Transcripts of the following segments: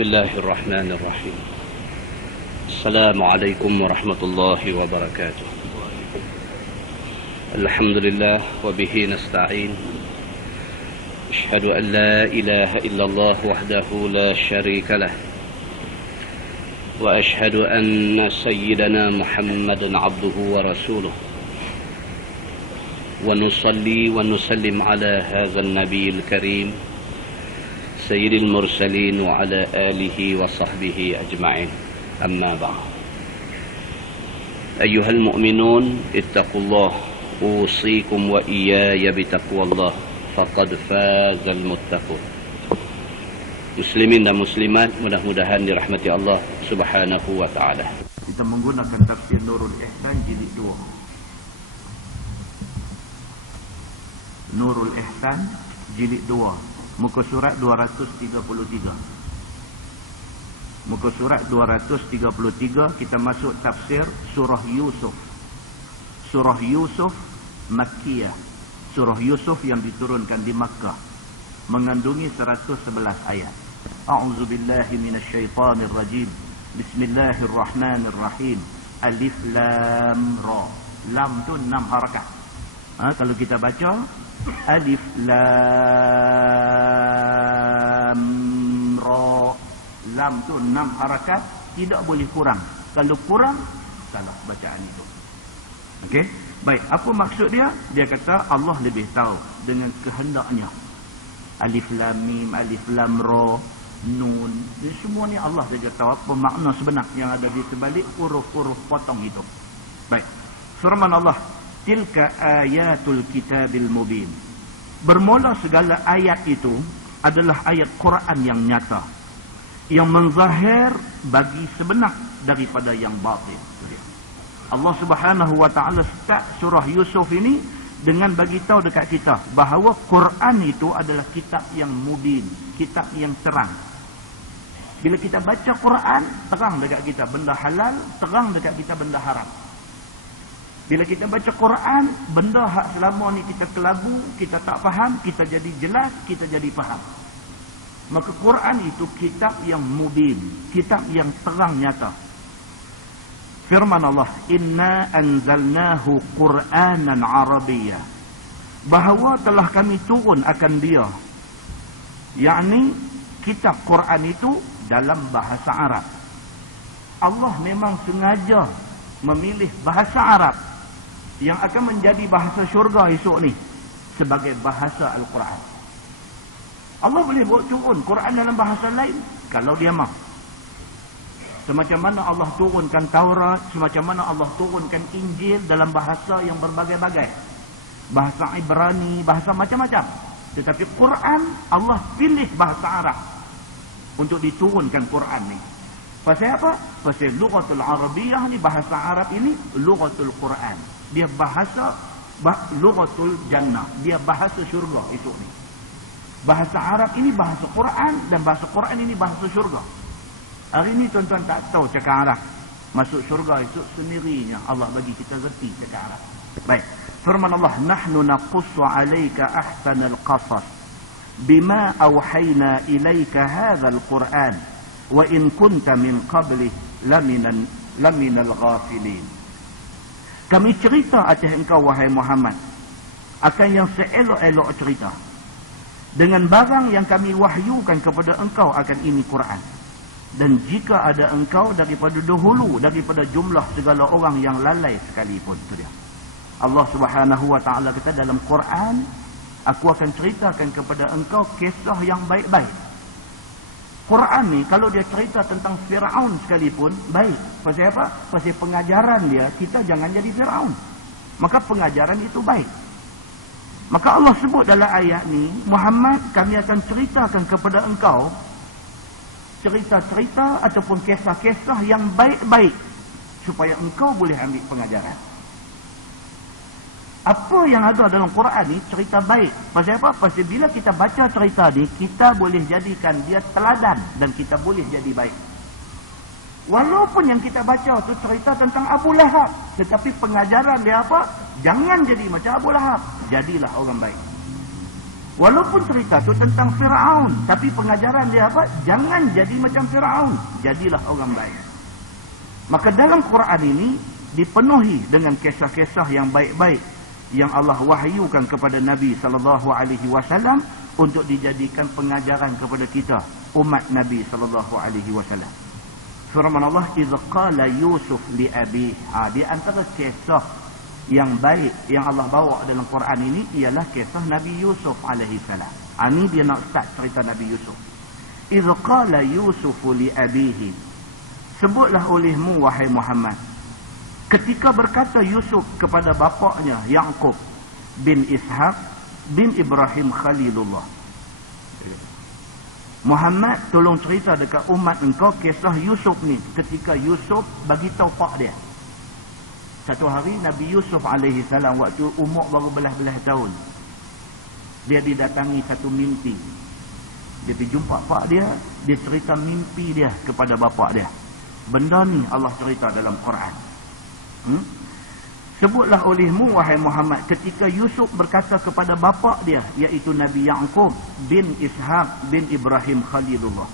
بسم الله الرحمن الرحيم. السلام عليكم ورحمة الله وبركاته. الحمد لله وبه نستعين. أشهد أن لا إله إلا الله وحده لا شريك له، وأشهد أن سيدنا محمدا عبده ورسوله، ونصلي ونسلم على هذا النبي الكريم سيد المرسلين وعلى آله وصحبه أجمعين. أما بعد، أيها المؤمنون اتقوا الله، أوصيكم وإياي بتقوى الله، faqad fazal muttaqun. Muslimin dan muslimat, mudah-mudahan dirahmati Allah Subhanahu wa taala. Kita menggunakan tafsir Nurul Ihsan jilid 2. Nurul Ihsan jilid 2, muka surat 233. Muka surat 233 kita masuk tafsir surah Yusuf. Surah Yusuf Makkiyah. Surah Yusuf yang diturunkan di Makkah, mengandungi 111 ayat. A'udzu billahi minasyaitonir rajim. Bismillahirrahmanirrahim. Alif lam ra. Lam tu 6 harakat. Kalau kita baca alif lam ra, lam tu 6 harakat, tidak boleh kurang. Kalau kurang, salah bacaan itu. Okey? Baik, apa maksud dia? Dia kata Allah lebih tahu dengan kehendaknya. Alif lam mim, alif lam ra, nun, semua ni Allah saja tahu apa makna sebenar yang ada di sebalik huruf-huruf potong itu. Baik. Firman Allah, tilka ayatul kitabil mubin. Bermula segala ayat itu adalah ayat Quran yang nyata, yang menzahir bagi sebenar daripada yang batin. Allah Subhanahu wa taala start surah Yusuf ini dengan bagi tahu dekat kita bahawa Quran itu adalah kitab yang mubin, kitab yang terang. Bila kita baca Quran, terang dekat kita benda halal, terang dekat kita benda haram. Bila kita baca Quran, benda hak selama ni kita kelabu, kita tak faham, kita jadi jelas, kita jadi faham. Maka Quran itu kitab yang mubin, kitab yang terang nyata. Firman Allah, inna anzalnahu Qur'anan Arabiyyah, bahawa telah kami turun akan dia, yakni kitab Quran itu dalam bahasa Arab. Allah memang sengaja memilih bahasa Arab yang akan menjadi bahasa syurga esok ni sebagai bahasa Al-Quran. Allah boleh buat turun Quran dalam bahasa lain kalau dia mahu. Semacam mana Allah turunkan Taurat, semacam mana Allah turunkan Injil dalam bahasa yang berbagai-bagai. Bahasa Ibrani, bahasa macam-macam. Tetapi Quran, Allah pilih bahasa Arab untuk diturunkan Quran ni. Pasal apa? Pasal lughatul Arabiyyah ni, bahasa Arab ini lughatul Quran. Dia bahasa lughatul jannah. Dia bahasa syurga itu ni. Bahasa Arab ini bahasa Quran, dan bahasa Quran ini bahasa syurga. Hari ni tuan-tuan tak tahu cakap Arab. Masuk syurga esok sendirinya Allah bagi kita reti cakap Arab. Baik. Firman Allah, nahnu naqussu 'alaika ahsanal qasas bima awhayna ilaika hadzal Qur'an wa in kunta min qablihi laminal ghafilin. Kami cerita atas engkau wahai Muhammad akan yang seelok-elok cerita dengan barang yang kami wahyukan kepada engkau akan ini Quran. Dan jika ada engkau daripada dahulu, daripada jumlah segala orang yang lalai sekalipun. Itu dia. Allah Subhanahu wa taala kata dalam Quran, aku akan ceritakan kepada engkau kisah yang baik-baik. Quran ni kalau dia cerita tentang Firaun sekalipun, baik. Pasal apa? Pasal pengajaran dia, kita jangan jadi Firaun. Maka pengajaran itu baik. Maka Allah sebut dalam ayat ni, Muhammad, kami akan ceritakan kepada engkau cerita-cerita ataupun kisah-kisah yang baik-baik supaya engkau boleh ambil pengajaran. Apa yang ada dalam Quran ni cerita baik. Pasal apa? Pasal bila kita baca cerita ni, kita boleh jadikan dia teladan dan kita boleh jadi baik. Walaupun yang kita baca tu cerita tentang Abu Lahab, tetapi pengajaran dia apa? Jangan jadi macam Abu Lahab, jadilah orang baik. Walaupun cerita tu tentang Firaun, tapi pengajaran dia apa? Jangan jadi macam Firaun, jadilah orang baik. Maka dalam Quran ini dipenuhi dengan kisah-kisah yang baik-baik yang Allah wahyukan kepada Nabi SAW untuk dijadikan pengajaran kepada kita, umat Nabi SAW. Firman Allah, "Idz qala Yusuf li abi." Di antara kisah yang baik yang Allah bawa dalam Quran ini ialah kisah Nabi Yusuf alaihi salam. Ini dia nak start cerita Nabi Yusuf. "Idz qala Yusuf li abihi." Sebutlah olehmu wahai Muhammad, ketika berkata Yusuf kepada bapaknya Yaqub bin Ishaq bin Ibrahim Khalilullah. Muhammad, tolong cerita dekat umat engkau kisah Yusuf ni, ketika Yusuf bagi tahu pak dia. Satu hari Nabi Yusuf alaihi salam waktu umur baru belas-belas tahun, dia didatangi satu mimpi. Dia pergi jumpa pak dia, dia cerita mimpi dia kepada bapa dia. Benda ni Allah cerita dalam Quran. Sebutlah olehmu wahai Muhammad, ketika Yusuf berkata kepada bapa dia, iaitu Nabi Yaqub bin Ishaq bin Ibrahim Khalilullah.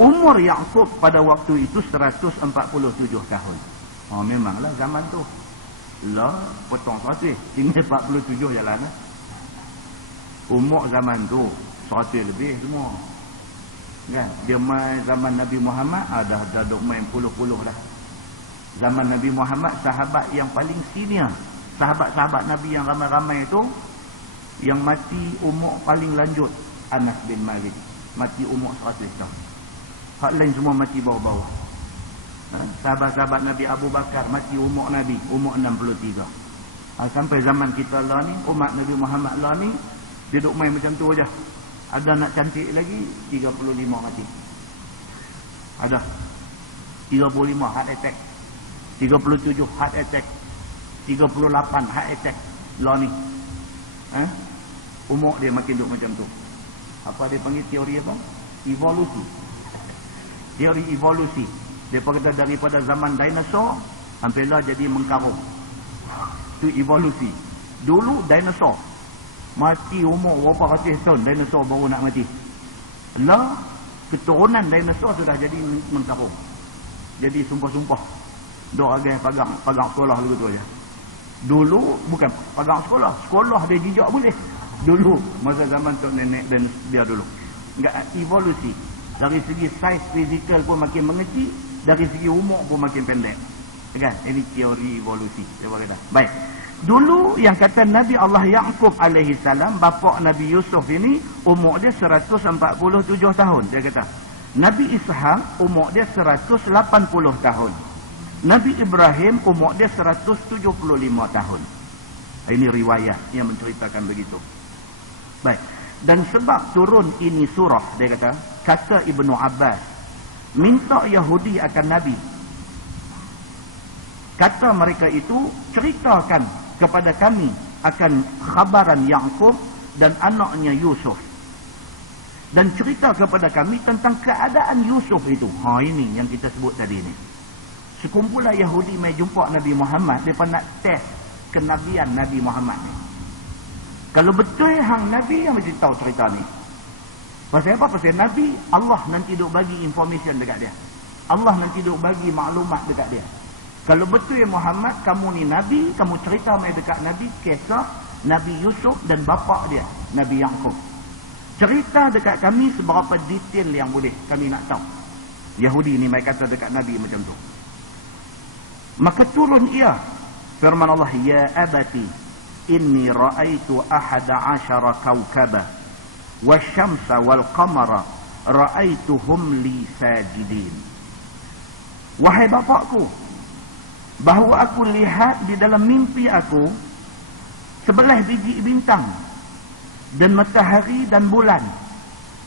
Umur Yaqub pada waktu itu 147 tahun. Memanglah zaman tu lah potong 100 tinggal 47 jalan lah. Umur zaman tu 100 lebih semua kan. Dia main zaman Nabi Muhammad dah duk main puluh-puluh dah. Zaman Nabi Muhammad, sahabat yang paling senior, sahabat-sahabat Nabi yang ramai-ramai itu, yang mati umur paling lanjut Anas bin Malik, mati umur 100 tahun. Hak lain semua mati bawah-bawah. Sahabat-sahabat Nabi Abu Bakar mati umur Nabi, umur 63. Sampai zaman kita lah ni, umat Nabi Muhammad lah ni, dia duk main macam tu aja. Ada nak cantik lagi, 35 mati. Ada 35 heart attack, 37 heart attack, 38 heart attack lah ni. Umur dia makin duk macam tu. Apa dia panggil teori apa? Evolusi. Teori evolusi. Dia kata daripada zaman dinosaur sampailah jadi mengkarung. Itu evolusi. Dulu dinosaur mati umur berapa ratus tahun, dinosaur baru nak mati. Lah keturunan dinosaur sudah jadi mengkarung. Jadi sumpah-sumpah. Dok agak pagang sekolah begitu aja. Dulu bukan pagang sekolah, sekolah dia jijak boleh. Dulu masa zaman tok nenek dan dia dulu. Enggak evolusi. Dari segi saiz fizikal pun makin mengecil, dari segi umur pun makin pendek. Kan? Ini teori evolusi. Dia kata. Baik. Dulu yang kata Nabi Allah Yaqub alaihi salam, bapa Nabi Yusuf ini umur dia 147 tahun. Dia kata. Nabi Ishaq umur dia 180 tahun. Nabi Ibrahim umur dia 175 tahun. Ini riwayat yang menceritakan begitu. Baik. Dan sebab turun ini surah, dia kata Ibnu Abbas, minta Yahudi akan Nabi. Kata mereka itu, ceritakan kepada kami akan khabaran Yaqub dan anaknya Yusuf. Dan cerita kepada kami tentang keadaan Yusuf itu. Ini yang kita sebut tadi ni. Sekumpulan Yahudi mai jumpa Nabi Muhammad, mereka nak test kenabian Nabi Muhammad ni. Kalau betul hang Nabi yang mesti tahu cerita ni. Pasal apa? Pasal Nabi, Allah nanti duk bagi information dekat dia. Allah nanti duk bagi maklumat dekat dia. Kalau betul Muhammad, kamu ni Nabi, kamu cerita mai dekat Nabi kisah Nabi Yusuf dan bapa dia, Nabi Yaqub. Cerita dekat kami seberapa detail yang boleh kami nak tahu. Yahudi ni mai kata dekat Nabi macam tu. Maka turun ia firman Allah, ya abati inni ra'aitu 11 kawkaba wasyamsa wal qamara ra'aituhum li sajidin. Wahai bapakku, bahawa aku lihat di dalam mimpi aku 11 biji bintang dan matahari dan bulan.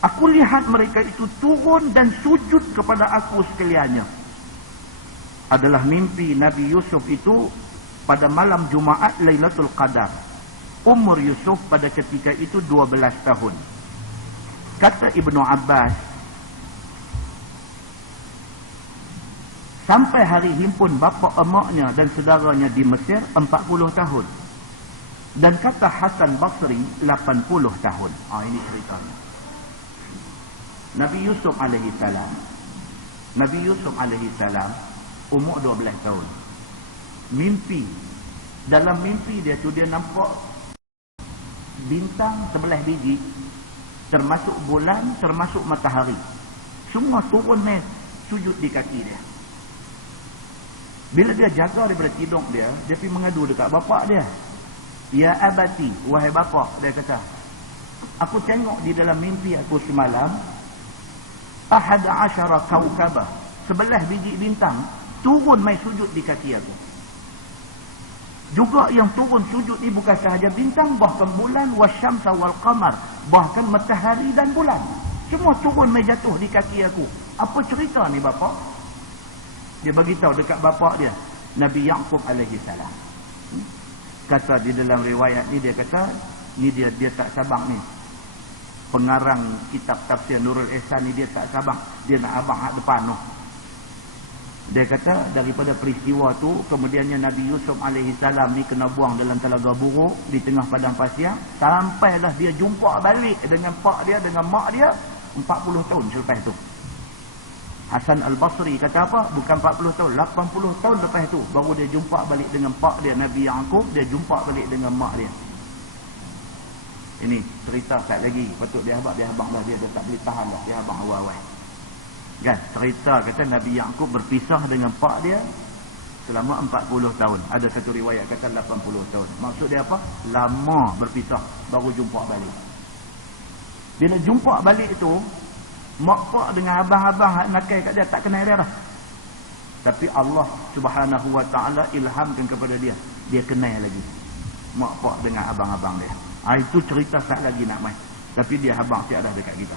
Aku lihat mereka itu turun dan sujud kepada aku sekaliannya. Adalah mimpi Nabi Yusuf itu pada malam Jumaat Lailatul Qadar. Umur Yusuf pada ketika itu 12 tahun. Kata Ibnu Abbas, sampai hari himpun bapa emaknya dan saudaranya di Mesir 40 tahun. Dan kata Hasan Basri 80 tahun. Ini ceritanya. Nabi Yusuf alaihi salam. Nabi Yusuf alaihi salam umur 12 tahun. Mimpi. Dalam mimpi dia tu dia nampak bintang 11 biji, termasuk bulan, termasuk matahari. Semua turun main sujud di kaki dia. Bila dia jaga daripada tidur dia pergi mengadu dekat bapak dia. Ya abati, wahai bapa, dia kata, aku tengok di dalam mimpi aku semalam 11 kaukabah, 11 biji bintang turun mai sujud di kaki aku. Juga yang turun sujud ni bukan sahaja bintang, bahkan bulan, wasyamsa wal qamar, bahkan matahari dan bulan. Semua turun mai jatuh di kaki aku. Apa cerita ni bapa? Dia bagi tahu dekat bapa dia, Nabi Yaqub alaihi salam. Kata di dalam riwayat ni, dia kata ni dia tak sabar ni. Pengarang kitab tafsir Nurul Ihsan ni dia tak sabar. Dia nak abang hak depan tu. Dia kata daripada peristiwa tu, kemudiannya Nabi Yusuf alaihi salam ni kena buang dalam telaga buruk di tengah padang pasir, sampailah dia jumpa balik dengan pak dia, dengan mak dia 40 tahun selepas tu. Hasan Al-Basri kata apa? Bukan 40 tahun, 80 tahun lepas tu baru dia jumpa balik dengan pak dia Nabi Yaqub, dia jumpa balik dengan mak dia. Ini cerita sekali lagi, patut dia abang lah, dia tak boleh tahan lah, dia abang awal-awal. Kan? Cerita kata Nabi Yaqub berpisah dengan pak dia selama 40 tahun. Ada satu riwayat kata 80 tahun. Maksud dia apa? Lama berpisah baru jumpa balik. Bila jumpa balik tu, mak pak dengan abang-abang hak nakal kat dia tak kenal dia dah. Tapi Allah Subhanahu wa taala ilhamkan kepada dia, dia kenal lagi mak pak dengan abang-abang dia. Itu cerita tak lagi nak main. Tapi dia abang tiada dekat kita.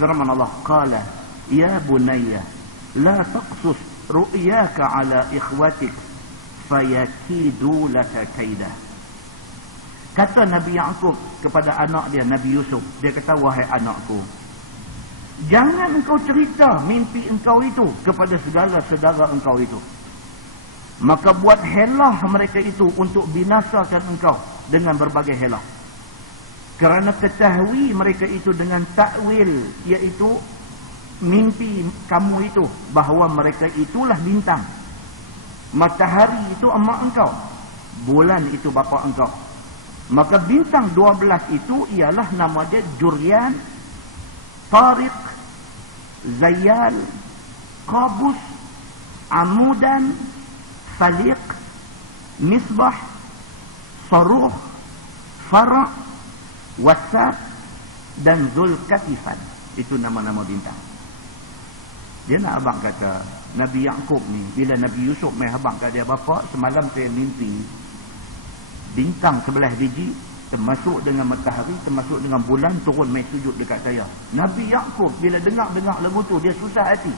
Firman Allah, qala ya bunayya la taqsus ru'yaka ala ikhwatik fayakidu laka kaida. Kata Nabi Yaqub kepada anak dia Nabi Yusuf, dia kata, wahai anakku, jangan engkau cerita mimpi engkau itu kepada segala saudara engkau itu. Maka buat helah mereka itu untuk binasakan engkau dengan berbagai helah. Kerana ketahui mereka itu dengan takwil, iaitu mimpi kamu itu, bahawa mereka itulah bintang, matahari itu emak engkau, bulan itu bapa engkau. Maka bintang 12 itu ialah nama dia Juryan, Tariq, Zayyal, Qabus, Amudan, Faliq, Misbah, Saruh, Fara', Wasat dan Zulkatifan. Itu nama-nama bintang. Dia nak abang kata, Nabi Yaqub ni, bila Nabi Yusuf main abang kata dia, bapa semalam saya mimpi bintang 11 biji, termasuk dengan matahari, termasuk dengan bulan turun main sujud dekat saya. Nabi Yaqub bila dengar lagu tu, dia susah hati.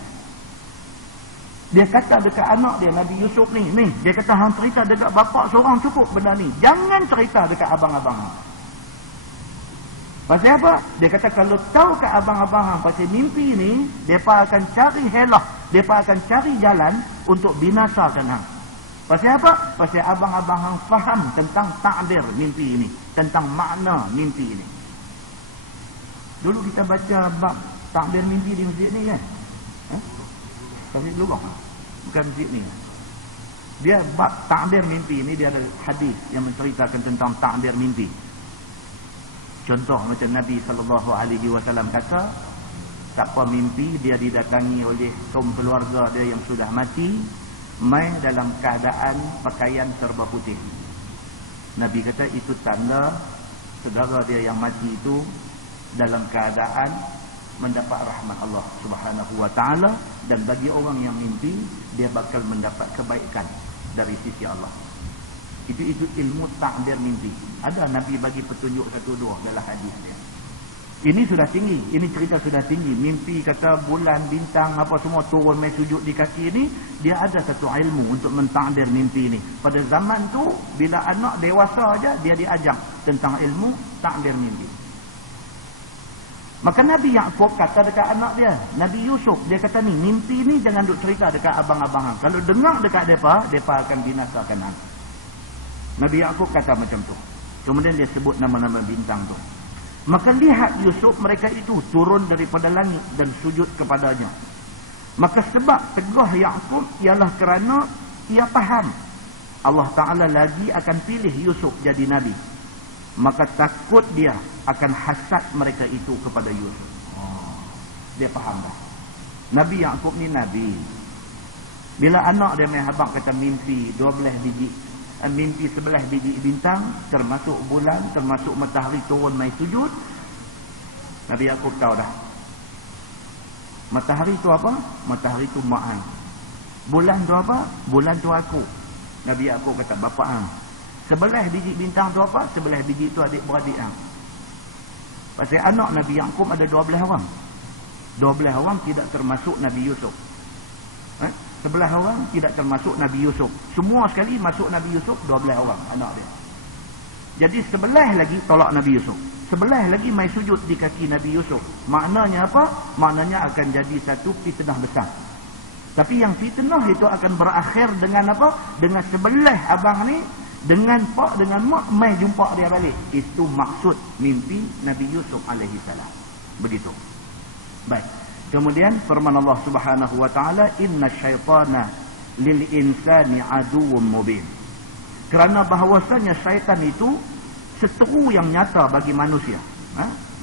Dia kata dekat anak dia Nabi Yusuf ni, dia kata, hang cerita dekat bapa seorang cukup benda ni, jangan cerita dekat abang-abang. Pasal apa? Dia kata kalau tahu kat abang-abang pasal mimpi ni, mereka akan cari helah, mereka akan cari jalan untuk binasakan hang. Pasal apa? Pasal abang-abang hang faham tentang takdir mimpi ini, tentang makna mimpi ini. Dulu kita baca bab takdir mimpi di masjid ni kan? Masjid dulu bukan masjid ni. Dia bab takdir mimpi ni, dia ada hadis yang menceritakan tentang takdir mimpi. Contoh macam Nabi SAW kata, siapa mimpi dia didatangi oleh kaum keluarga dia yang sudah mati, mai dalam keadaan pakaian serba putih. Nabi kata itu tanda saudara dia yang mati itu dalam keadaan mendapat rahmat Allah Subhanahu wa taala, dan bagi orang yang mimpi dia bakal mendapat kebaikan dari sisi Allah. Itu ilmu takdir mimpi. Ada Nabi bagi petunjuk 1-2 dalam hadis dia. Ini sudah tinggi, ini cerita sudah tinggi. Mimpi kata bulan, bintang, apa semua turun main sujud di kaki ini, dia ada satu ilmu untuk mentakdir mimpi ini. Pada zaman tu, bila anak dewasa aja dia diajar tentang ilmu takdir mimpi. Maka Nabi Yaqub kata dekat anak dia, Nabi Yusuf, dia kata ni, mimpi ni jangan duk cerita dekat abang-abang. Kalau dengar dekat mereka akan binasakan hang. Nabi Yaqub kata macam tu. Kemudian dia sebut nama-nama bintang tu. Maka lihat Yusuf, mereka itu turun daripada langit dan sujud kepadanya. Maka sebab tegah Yaqub ialah kerana ia faham Allah Ta'ala lagi akan pilih Yusuf jadi Nabi. Maka takut dia akan hasad mereka itu kepada Yusuf. Dia faham dah. Nabi Yaqub ni Nabi. Bila anak dia main habang kata mimpi 12 biji, mimpi 11 biji bintang, termasuk bulan, termasuk matahari turun mai sujud, Nabi Yaqub tahu dah. Matahari tu apa? Matahari tu mak ai. Bulan tu apa? Bulan tu aku. Nabi Yaqub kata bapa hang. 11 biji bintang tu apa? 11 biji tu adik-beradik hang. Pasal anak Nabi Yaqub ada 12 orang. 12 orang tidak termasuk Nabi Yusuf. 11 orang tidak termasuk Nabi Yusuf. Semua sekali masuk Nabi Yusuf 12 orang anak dia. Jadi 11 lagi tolak Nabi Yusuf. 11 lagi mai sujud di kaki Nabi Yusuf. Maknanya apa? Maknanya akan jadi satu fitnah besar. Tapi yang fitnah itu akan berakhir dengan apa? Dengan 11 abang ni dengan pak dengan mak mai jumpa dia balik. Itu maksud mimpi Nabi Yusuf alaihi salam. Begitu. Baik. Kemudian firman Allah Subhanahu wa taala, "Inna syaitana lil insani aduwwum mubin." Kerana bahawasanya syaitan itu seteru yang nyata bagi manusia.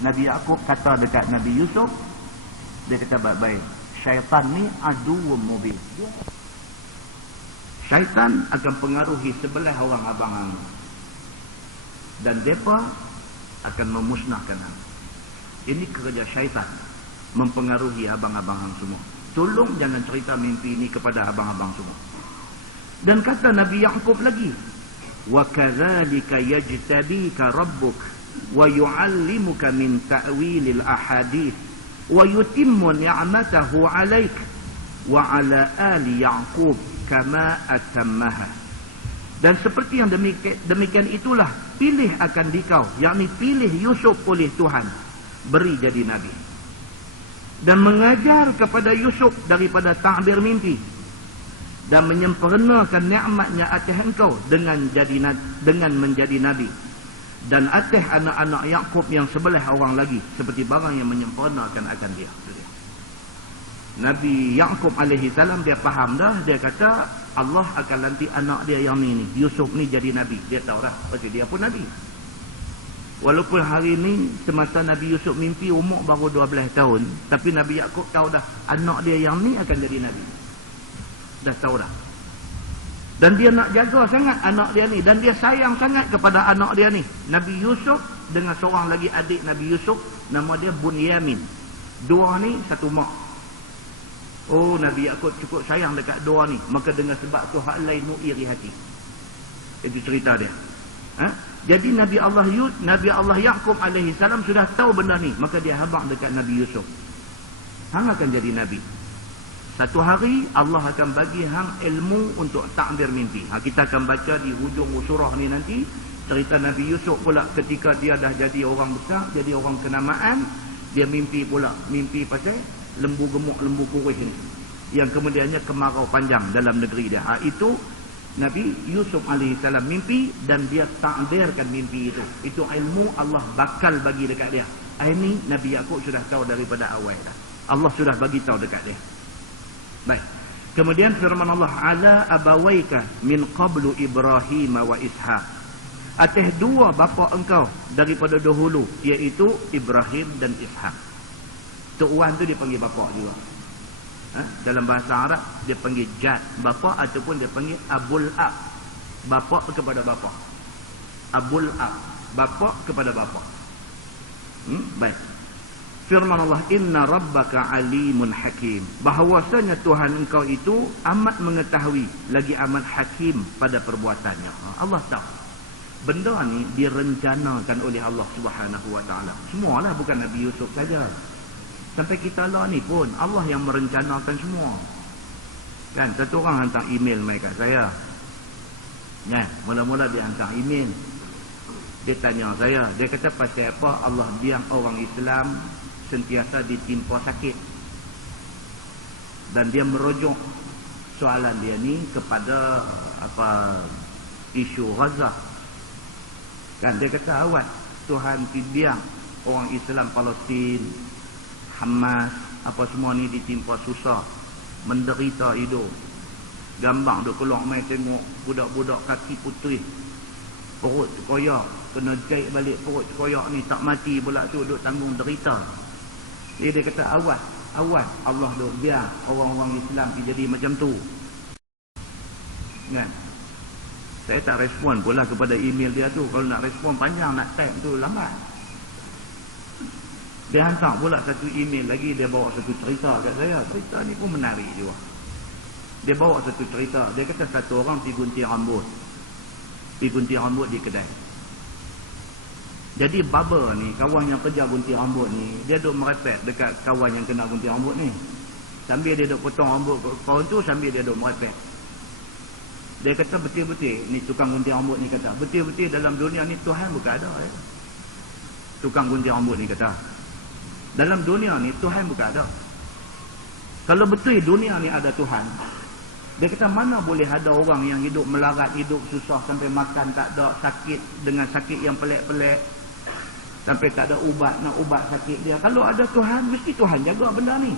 Nabi Yaqub kata dekat Nabi Yusuf, dia kata baik-baik, syaitan ni aduwwum mubin. Syaitan akan pengaruhi 11 orang abang hang. Dan depa akan memusnahkan hang. Ini kerja syaitan, mempengaruhi abang-abang hang semua. Tolong jangan cerita mimpi ini kepada abang-abang semua. Dan kata Nabi Yaqub lagi, wa kadzalika yajtabika rabbuk wa yu'allimuka min ta'wilil ahadits wa yutimmu ni'matahu 'alaik wa 'ala ali Yaqub kama atammaha. Dan seperti yang demikian itulah pilih akan dikau, yakni pilih Yusuf oleh Tuhan, beri jadi nabi. Dan mengajar kepada Yusuf daripada ta'bir mimpi dan menyempurnakan nikmatnya atas engkau dengan menjadi nabi, dan atas anak-anak Yaqub yang 11 orang lagi seperti barang yang menyempurnakan akan dia. Nabi Yaqub alaihi salam dia faham dah, dia kata Allah akan lantik anak dia yang ni Yusuf ni jadi nabi. Dia tahu dah pasal dia pun nabi. Walaupun hari ni semasa Nabi Yusuf mimpi umur baru 12 tahun, tapi Nabi Yaqub tahu dah anak dia yang ni akan jadi nabi. Dah tahu dah. Dan dia nak jaga sangat anak dia ni, dan dia sayang sangat kepada anak dia ni. Nabi Yusuf dengan seorang lagi adik Nabi Yusuf, nama dia Bunyamin. Dua ni satu mak. Oh, Nabi Yaqub cukup sayang dekat dua ni, maka dengan sebab tu hak lain mu iri hati. Itu cerita dia. Jadi Nabi Allah Yaqub alaihi salam sudah tahu benda ni, maka dia habaq dekat Nabi Yusuf. Hang akan jadi nabi. Satu hari Allah akan bagi hang ilmu untuk ta'bir mimpi. Kita akan baca di hujung surah ni nanti cerita Nabi Yusuf pula ketika dia dah jadi orang besar, jadi orang kenamaan, dia mimpi pula, mimpi pasal lembu gemuk, lembu kurih ni, yang kemudiannya kemarau panjang dalam negeri dia. Itu Nabi Yusuf alaihissalam mimpi, dan dia takdirkan mimpi itu. Itu ilmu Allah bakal bagi dekat dia. Ini Nabi Yaqub sudah tahu daripada awal dah. Allah sudah bagi tahu dekat dia. Baik. Kemudian firman Allah, ala abawaika min qablu Ibrahim wa Ishaq. Atas dua bapa engkau daripada dahulu, iaitu Ibrahim dan Ishaq. Tok Wan tu dia panggil bapa juga. Dalam bahasa Arab dia panggil jad, bapa, ataupun dia panggil abul ab, bapa kepada bapa. Abul ab, bapa kepada bapa. Baik. Firman Allah, inna rabbaka alimun hakim. Bahawasanya Tuhan engkau itu amat mengetahui lagi amat hakim pada perbuatannya. Allah tahu. Benda ni direncanakan oleh Allah Subhanahu wa taala. Semualah, bukan Nabi Yusuf saja. Sampai kita lah ni pun Allah yang merencanakan semua. Kan, satu orang hantar email mai kat saya. Nah, mula-mula dia hantar email. Dia tanya saya, dia kata pasal apa Allah biar orang Islam sentiasa ditimpa sakit. Dan dia merujuk soalan dia ni kepada isu Gaza. Kan dia kata awat Tuhan biar orang Islam Palestin, Hamas, apa semua ni ditimpa susah, menderita hidup. Gambar duk keluar mai tengok budak-budak kaki putih, perut koyak, kena jahit balik perut koyak ni, tak mati pula tu, duk tanggung derita. Dia kata awat Allah duk biar orang-orang Islam jadi macam tu. Kan? Saya tak respon pula kepada email dia tu. Kalau nak respon panjang, nak type tu lambat. Dia hantar pula satu email lagi, dia bawa satu cerita kat saya. Cerita ni pun menarik juga. Dia bawa satu cerita. Dia kata satu orang pergi gunting rambut. Pergi gunting rambut di kedai. Jadi barber ni, kawan yang kerja gunting rambut ni, dia duk merepek dekat kawan yang kena gunting rambut ni. Sambil dia duk potong rambut kawan tu, sambil dia duk merepek. Dia kata betul-betul, ni tukang gunting rambut ni kata, betul-betul dalam dunia ni Tuhan bukan ada. Ya. Tukang gunting rambut ni kata, dalam dunia ni Tuhan bukan ada. Kalau betul dunia ni ada Tuhan, dia kata mana boleh ada orang yang hidup melarat, hidup susah sampai makan tak ada, sakit dengan sakit yang pelik-pelik, sampai tak ada ubat, nak ubat sakit dia. Kalau ada Tuhan, mesti Tuhan jaga benda ni.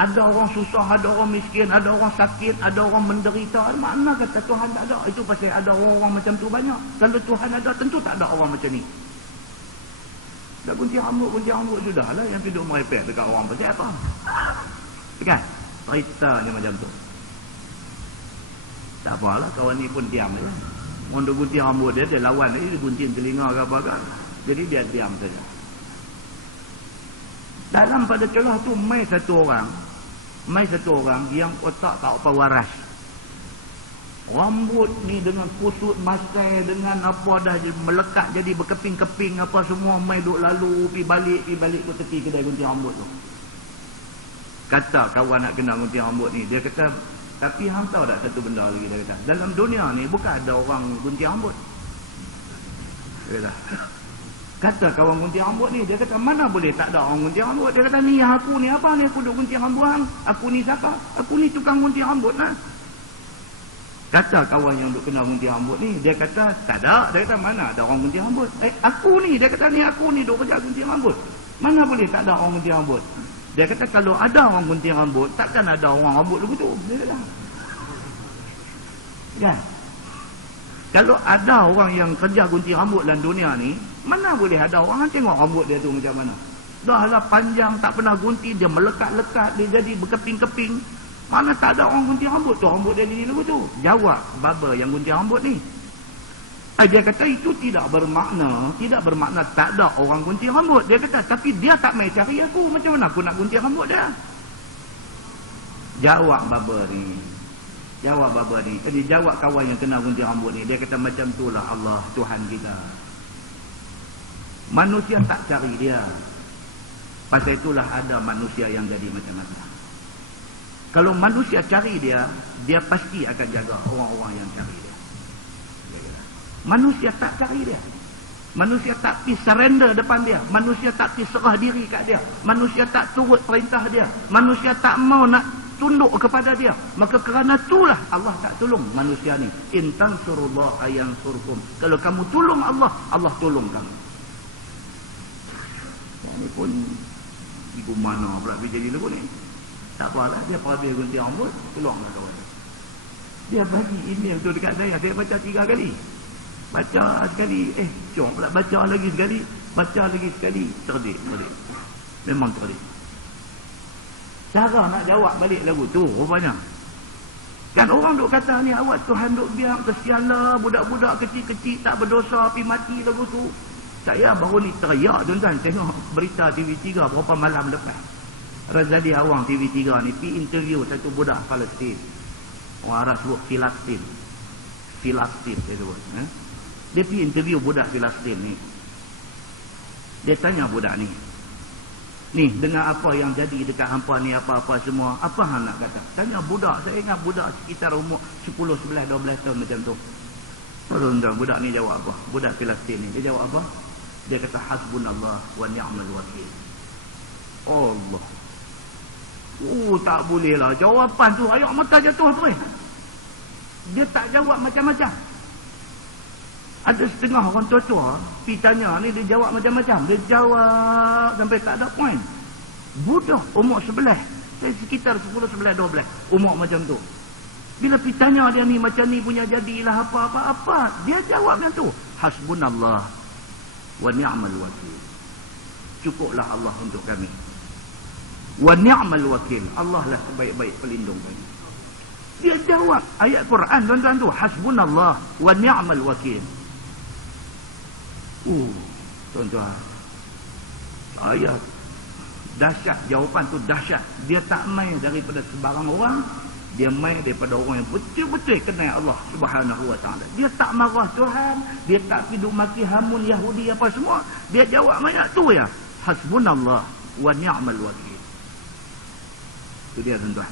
Ada orang susah, ada orang miskin, ada orang sakit, ada orang menderita. Mana kata Tuhan tak ada? Itu pasal ada orang macam tu banyak. Kalau Tuhan ada, tentu tak ada orang macam ni. Dah gunting rambut sudah lah yang hidup merepek dekat orang pasal apa? Kan? Cerita ni macam tu. Tak apalah, kawan ni pun diam je. Orang duk gunting rambut dia, dia lawan lagi, dia gunting telinga ke apa kan. Jadi dia diam saja. Dalam pada celah tu mai satu orang yang otak tak apa waras. Rambut ni dengan kusut masai, dengan apa dah melekat jadi berkeping-keping apa semua, mai duk lalu pi balik ke tepi kedai gunting rambut tu. Kata kawan nak kena gunting rambut ni, dia kata, tapi hang tahu tak satu benda lagi, dia kata, dalam dunia ni bukan ada orang gunting rambut. Dia kata kawan gunting rambut ni, dia kata mana boleh tak ada orang gunting rambut. Dia kata ni aku ni apa ni, aku duk gunting rambut hang. Aku ni siapa? Aku ni tukang gunting rambut lah. Kata kawan yang duk kena gunting rambut ni, dia kata tak ada. Dia kata mana ada orang gunting rambut? Aku ni, dia kata ni aku ni duk kerja gunting rambut. Mana boleh tak ada orang gunting rambut? Dia kata kalau ada orang gunting rambut, takkan ada orang rambut begitu. Dia kata. Kan? Kalau ada orang yang kerja gunting rambut dalam dunia ni, mana boleh ada orang tengok rambut dia tu macam mana. Dah lah panjang, tak pernah gunting, dia melekat-lekat, dia jadi berkeping-keping. Mana tak ada orang gunting rambut tu, rambut dia jadi lagu tu. Jawab barber yang gunting rambut ni. Dia kata itu tidak bermakna tak ada orang gunting rambut. Dia kata, tapi dia tak main cari aku, macam mana aku nak gunting rambut dia? Jawab barber ni. Jadi jawab kawan yang kena gunting rambut ni. Dia kata macam itulah Allah Tuhan kita. Manusia tak cari dia. Pasal itulah ada manusia yang jadi macam-macam. Kalau manusia cari dia, dia pasti akan jaga orang-orang yang cari dia. Manusia tak cari dia. Manusia tak pergi surrender depan dia. Manusia tak pergi serah diri kat dia. Manusia tak turut perintah dia. Manusia tak mau nak tunduk kepada dia. Maka kerana itulah Allah tak tolong manusia ni. In tansurullah yansurkum. Kalau kamu tolong Allah, Allah tolong kamu. Ini pun ibu mana pula jadi lagu ni. Tak apalah, dia habis gunting rambut, tolonglah kawan. Dia bagi email tu dekat saya baca 3 kali. Baca sekali, jom pula baca lagi sekali, terdik. Memang terdik. Cara nak jawab balik lagu tu rupanya. Kan orang duk kata ni awak Tuhan duk biar kesianlah budak-budak kecil-kecil tak berdosa pergi mati lagu tu. Saya baru ni teriak tuan-tuan tengok berita TV3 berapa malam lepas. Razali Awang TV3 ni pergi interview satu budak Palestin. Orang Arab sebut Filastin dia sebut. Dia pergi interview budak Filastin ni. Dia tanya budak ni, dengan apa yang jadi dekat hampa ni, apa-apa semua, apa hang nak kata? Tanya budak, saya ingat budak sekitar umur 10, 11, 12 tahun macam tu. Tuan-tuan, budak ni jawab apa? Budak Filastin ni, dia jawab apa? Dia kata hasbunallah wa ni'mal wakil. Allah. Tak boleh lah jawapan tu, ayak mata jatuh tu. Dia tak jawab macam-macam. Ada setengah orang tua-tua pergi tanya ni, dia jawab macam-macam. Dia jawab sampai tak ada poin. Budak umur 11, sekitar 10, 11, 12 umur macam tu. Bila pergi tanya dia ni macam ni punya jadilah apa-apa, dia jawab macam tu. Hasbunallah wa ni'mal wakil. Cukuplah Allah untuk kami. Wa ni'mal wakil. Allah lah sebaik-baik pelindung kami. Dia jawab ayat Quran tuan-tuan tu. Hasbunallah wa ni'mal wakil. Tuan-tuan, ayat dahsyat, jawapan tu dahsyat. Dia tak main daripada sebarang orang, dia main daripada orang yang betul-betul kenal Allah Subhanahu wa taala. Dia tak marah Tuhan, dia tak piduk maki hamun Yahudi apa semua. Dia jawab ayat tu ya. Hasbunallah wa ni'mal wakil. Itu dia tuan-tuan.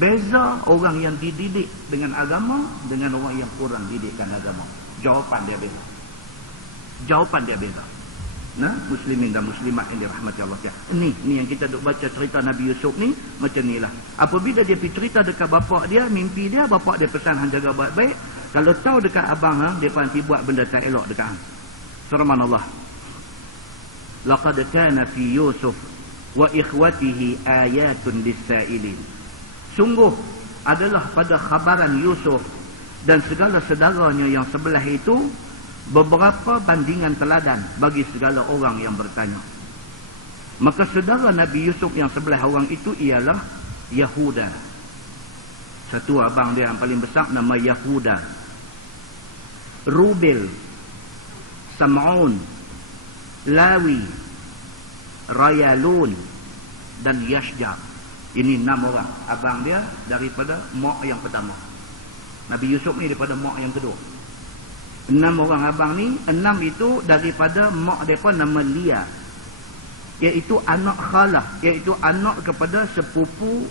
Beza orang yang dididik dengan agama dengan orang yang kurang didikkan agama. Jawapan dia beza. Jawapan dia beza. Nah, muslimin dan muslimat yang dirahmati Allah. Ni yang kita duk baca cerita Nabi Yusuf ni macam nilah. Apabila dia pergi cerita dekat bapak dia, mimpi dia, bapak dia pesan hang jaga baik-baik. Kalau tahu dekat abang hang, dia panti buat benda tak elok dekat hang. Firman Allah. Laqad kana fi Yusuf wa ikhwatihi ayatun lis-sa'ilin. Sungguh adalah pada khabaran Yusuf dan segala saudaranya yang sebelah itu beberapa bandingan teladan bagi segala orang yang bertanya. Maka saudara Nabi Yusuf yang sebelah orang itu ialah Yahuda. Satu abang dia yang paling besar nama Yahuda. Rubil, Sam'un, Lawi, Rayalun dan Yashjar. Ini 6 orang. Abang dia daripada mak yang pertama. Nabi Yusuf ni daripada mak yang kedua. 6 orang abang ni, 6 itu daripada mak mereka nama Lia, iaitu anak khalah, iaitu anak kepada sepupu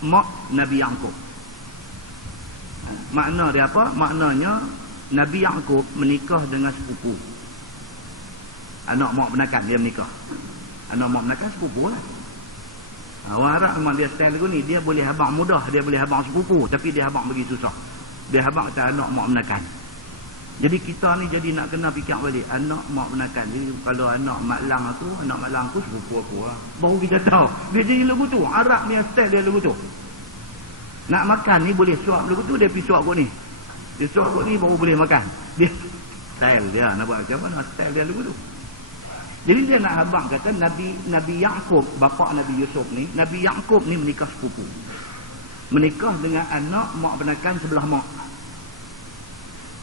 mak Nabi Yaqub. Makna dia apa? Maknanya Nabi Yaqub menikah dengan sepupu. Anak mak menakan dia menikah. Anak mak menakan sepupu lah. Orang Arab memang dia style lagu ni, dia boleh abang mudah, dia boleh abang sepupu, tapi dia abang bagi susah. Dia abang kata anak mak menakan. Jadi kita ni jadi nak kena fikir balik anak mak menakan. Jadi kalau anak mak lang aku sepupu aku lah. Baru kita tahu dia jadi lagu tu. Arab ni style dia lagu tu. Nak makan ni boleh suap lagu tu, dia pergi suap kot ni. Dia suap kot ni baru boleh makan. Dia style dia nak buat macam mana, style dia lagu tu. Jadi dia nak abang kata Nabi Yaqub, bapa Nabi Yusuf ni, Nabi Yaqub ni menikah sepupu. Menikah dengan anak mak menakan sebelah mak.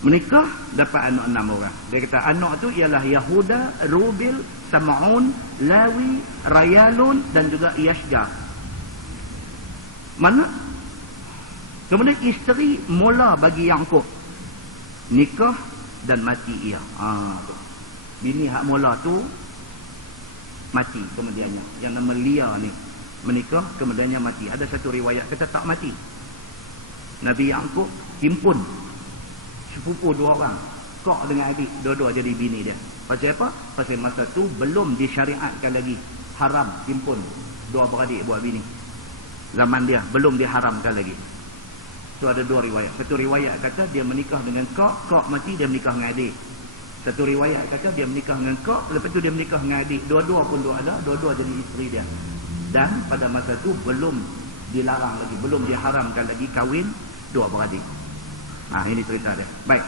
Menikah dapat anak 6 orang. Dia kata anak tu ialah Yahuda, Rubil, Sam'un, Lawi, Rayalun dan juga Yashjar. Mana? Kemudian isteri mula bagi Yaqub nikah dan mati ia. Bini hak mula tu mati kemudiannya. Yang nama Lia ni menikah kemudiannya mati. Ada satu riwayat kata tak mati. Nabi Yaqub himpun sepupu 2 orang, kok dengan adik, dua-dua jadi bini dia. Pasal apa? Pasal masa tu belum disyariatkan lagi haram himpun 2 beradik buat bini. Zaman dia belum diharamkan lagi. So ada 2 riwayat. Satu riwayat kata dia menikah dengan kok mati, dia menikah dengan adik. Satu riwayat kata dia menikah dengan kok, lepas tu dia menikah dengan adik. Dua-dua pun ada, dua-dua jadi isteri dia. Dan pada masa tu belum dilarang lagi, belum diharamkan lagi kahwin 2 beradik. Ini cerita dia. Baik.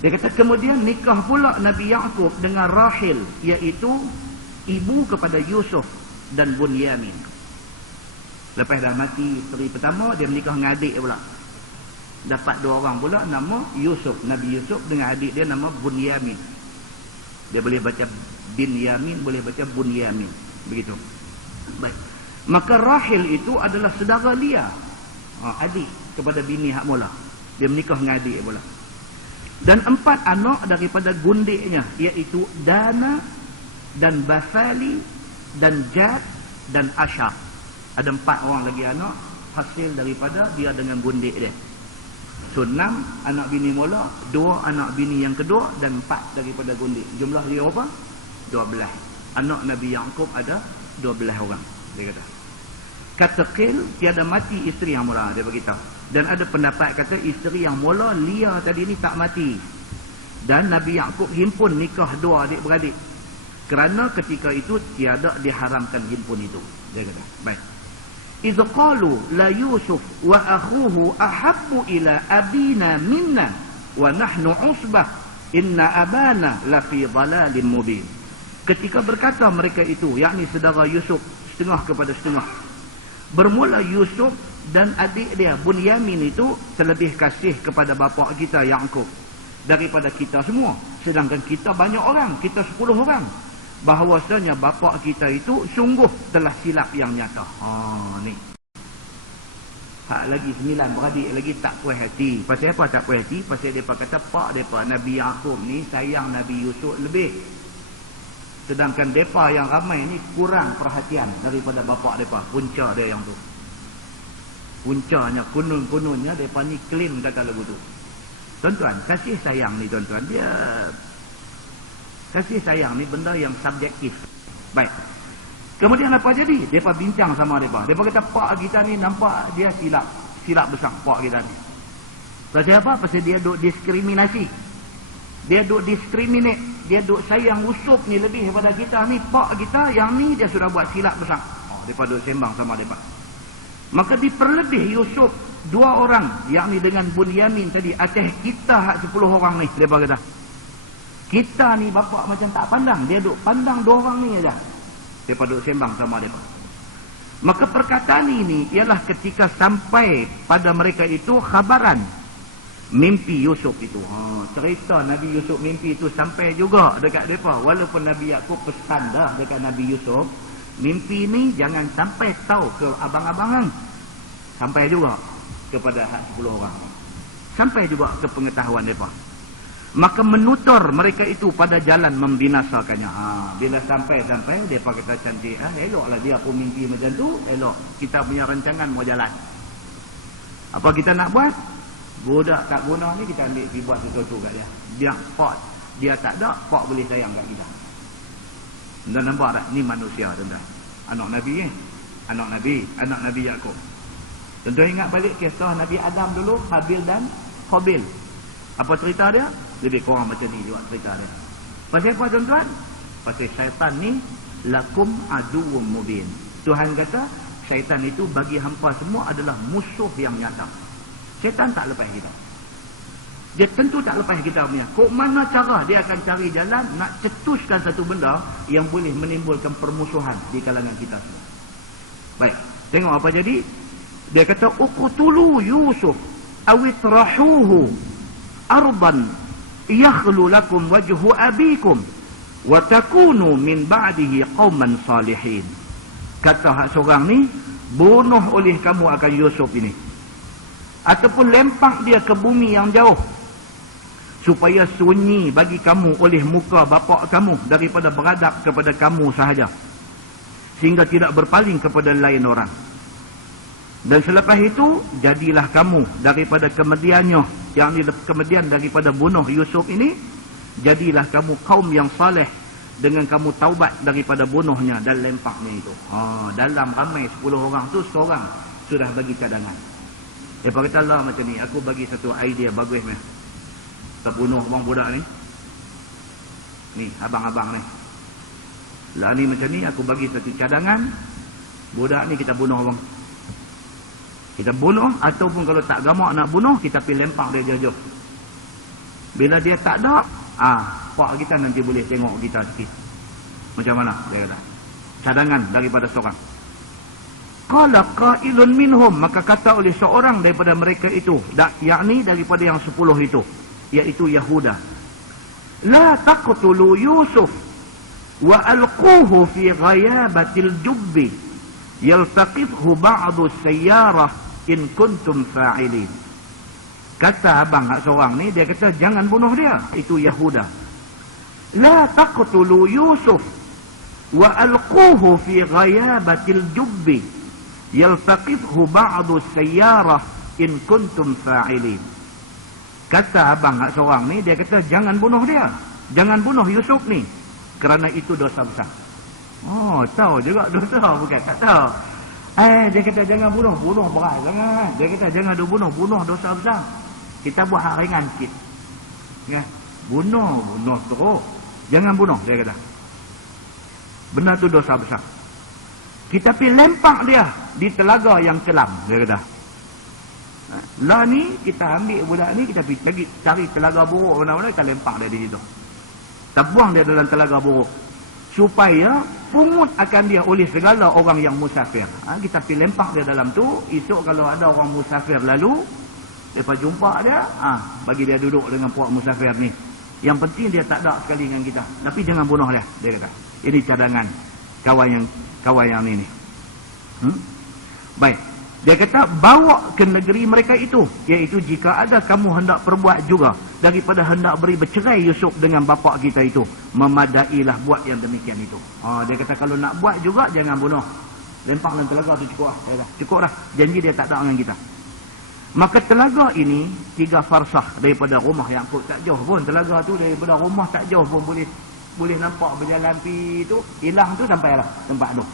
Dia kata kemudian nikah pula Nabi Yaqub dengan Rahil, iaitu ibu kepada Yusuf dan Bunyamin. Lepas dah mati isteri pertama, dia menikah dengan adik pula. Dapat 2 orang pula nama Yusuf. Nabi Yusuf dengan adik dia nama Bunyamin. Dia boleh baca Binyamin, boleh baca Bunyamin. Begitu. Baik. Maka Rahil itu adalah saudara Lia, adik kepada bini hak mula. Dia menikah dengan adik pula. Dan 4 anak daripada gundiknya, iaitu Dana dan Basali dan Jad dan Ashar. Ada 4 orang lagi anak hasil daripada dia dengan gundik dia. So 6 anak bini mula, 2 anak bini yang kedua dan 4 daripada gundik. Jumlah dia berapa? 12. Anak Nabi Yaqub ada 12 orang. Dia kata kata Qil, tiada mati isteri yang mula, dia beritahu. Dan ada pendapat kata isteri yang mula Lia tadi ni tak mati. Dan Nabi Yaqub himpun nikah dua adik-beradik. Kerana ketika itu tiada diharamkan himpun itu. Dia kata, baik. إذ قالوا لا يوسف وأخوه أحب إلى أبينا منا ونحن عصبة إن أبانا لفي ضلال مبين. Ketika berkata mereka itu, yakni saudara Yusuf, setengah kepada setengah. Bermula Yusuf dan adik dia Bunyamin itu terlebih kasih kepada bapa kita Yaqub daripada kita semua. Sedangkan kita banyak orang, kita 10 orang. Bahawasanya bapa kita itu sungguh telah silap yang nyata. Ni. Hak lagi 9 beradik lagi tak puas hati. Pasal apa tak puas hati? Pasal mereka kata pak mereka Nabi Yaqub ni sayang Nabi Yusuf lebih. Sedangkan mereka yang ramai ni kurang perhatian daripada bapa mereka. Punca dia yang tu. Puncanya, kunun-kununnya mereka ni claim kata lagu tu. Tuan-tuan, kasih sayang ni tuan-tuan, dia kasih sayang ni benda yang subjektif. Baik. Kemudian apa jadi? Mereka bincang sama mereka. Mereka kata, pak kita ni nampak dia silap. Silap besar pak kita ni. Pasal apa? Pasal dia duk diskriminasi. Dia duk discriminate. Dia duk sayang Yusuf ni lebih daripada kita ni. Pak kita yang ni dia sudah buat silap besar. Mereka duk sembang sama mereka. Maka diperlebih Yusuf 2 orang. Yang ni dengan Bunyamin tadi. Atas kita 10 orang ni. Mereka kata. Kita ni bapa macam tak pandang. Dia duk pandang 2 orang ni aja. Mereka duk sembang sama mereka. Maka perkataan ini ialah ketika sampai pada mereka itu khabaran mimpi Yusuf itu. Cerita Nabi Yusuf mimpi itu sampai juga dekat mereka. Walaupun Nabi Yaqub pesan dah dekat Nabi Yusuf, mimpi ni jangan sampai tahu ke abang-abangan. Sampai juga kepada 10 orang. Sampai juga ke pengetahuan mereka. Maka menutur mereka itu pada jalan membinasakannya. Bila sampai mereka kata cantik, eloklah dia pun mimpi macam tu, elok. Kita punya rancangan mau jalan. Apa kita nak buat? Budak tak guna ni kita ambil pergi buat sesuatu kat dia. Biar pak dia tak ada, pak boleh sayang kat kita. Dan nampak tak? Ni manusia tuan-tuan. Anak Nabi Anak Nabi Yaqub. Tuan-tuan ingat balik kisah Nabi Adam dulu, Habil dan Qabil. Apa cerita dia? Lebih kurang macam ni juga cerita dia. Pasal apa tuan-tuan? Pasal syaitan ni lakum aduwwum mubin. Tuhan kata syaitan itu bagi hampa semua adalah musuh yang nyata. Syaitan tak lepas kita. Dia tentu tak lepas kita punya. Kok mana cara dia akan cari jalan nak cetuskan satu benda yang boleh menimbulkan permusuhan di kalangan kita semua. Baik, tengok apa jadi. Dia kata uqtulu Yusuf awitrahuhu ardan yakhlu lakum wajhu abikum wa takunu min ba'dihi qauman salihin. Kata hak seorang ni, bunuh oleh kamu akan Yusuf ini, ataupun lempak dia ke bumi yang jauh supaya sunyi bagi kamu oleh muka bapa kamu daripada beradab kepada kamu sahaja, sehingga tidak berpaling kepada lain orang. Dan selepas itu jadilah kamu daripada kemudiannya, yang kemudian daripada bunuh Yusuf ini, jadilah kamu kaum yang saleh dengan kamu taubat daripada bunuhnya dan lempaknya itu. Dalam ramai 10 orang tu seorang sudah bagi cadangan. Dia kata Allah macam ni, aku bagi satu idea bagus ni. Kita bunuh abang budak ni. Ni abang-abang ni. Lah ni macam ni, aku bagi satu cadangan. Budak ni kita bunuh abang. Kita bunuh, ataupun kalau tak gamak nak bunuh, kita pergi lempak dia jauh. Bila dia tak ada, pak kita nanti boleh tengok kita sikit. Macam mana? Dia kata. Cadangan daripada seorang. Qala qailun minhum, maka kata oleh seorang daripada mereka itu, yakni daripada yang 10 itu, iaitu Yahuda. La taqtulu Yusuf wa alquhu fi ghayabatil jubbi yaltaqithu ba'du sayyarah in kuntum fa'ilin. Kata abang hak seorang ni, dia kata jangan bunuh dia. Itu Yahuda. La taqtulu Yusuf wa alquhu fi ghayabatil jubbi yaltaqithu ba'du sayyarah in kuntum fa'ilin. Kata abang hak seorang ni, dia kata jangan bunuh dia. Jangan bunuh Yusuf ni, kerana itu dosa besar. Tahu juga dosa, bukan tak tahu. Dia kata jangan bunuh berat, jangan. Dia kata jangan bunuh dosa besar. Kita buat hak ringan sikit. Ya. Bunuh terus. Jangan bunuh, dia kata. Benda tu dosa besar. Kita pergi lempak dia di telaga yang kelam, dia kata. Lah ni, kita ambil budak ni, kita pergi cari telaga buruk mana-mana, kita lempak dia di situ. Kita buang dia dalam telaga buruk. Supaya pungut akan dia oleh segala orang yang musafir. Kita pergi lempak dia dalam tu, esok kalau ada orang musafir lalu, lepas jumpa dia, bagi dia duduk dengan puak musafir ni. Yang penting dia tak ada sekali dengan kita. Tapi jangan bunuh dia kata. Ini cadangan kawan yang ni. Baik. Dia kata bawa ke negeri mereka itu, iaitu jika ada kamu hendak perbuat juga daripada hendak beri bercerai Yusuf dengan bapa kita itu, memadailah buat yang demikian itu. Dia kata kalau nak buat juga jangan bunuh. Lempang dalam telaga tu cukup lah. Cukup lah. Janji dia tak ada dengan kita. Maka telaga ini 3 farsah daripada rumah Yaqub, tak jauh pun. Telaga tu daripada rumah tak jauh pun, boleh nampak berjalan pi tu, hilang tu sampailah tempat tu.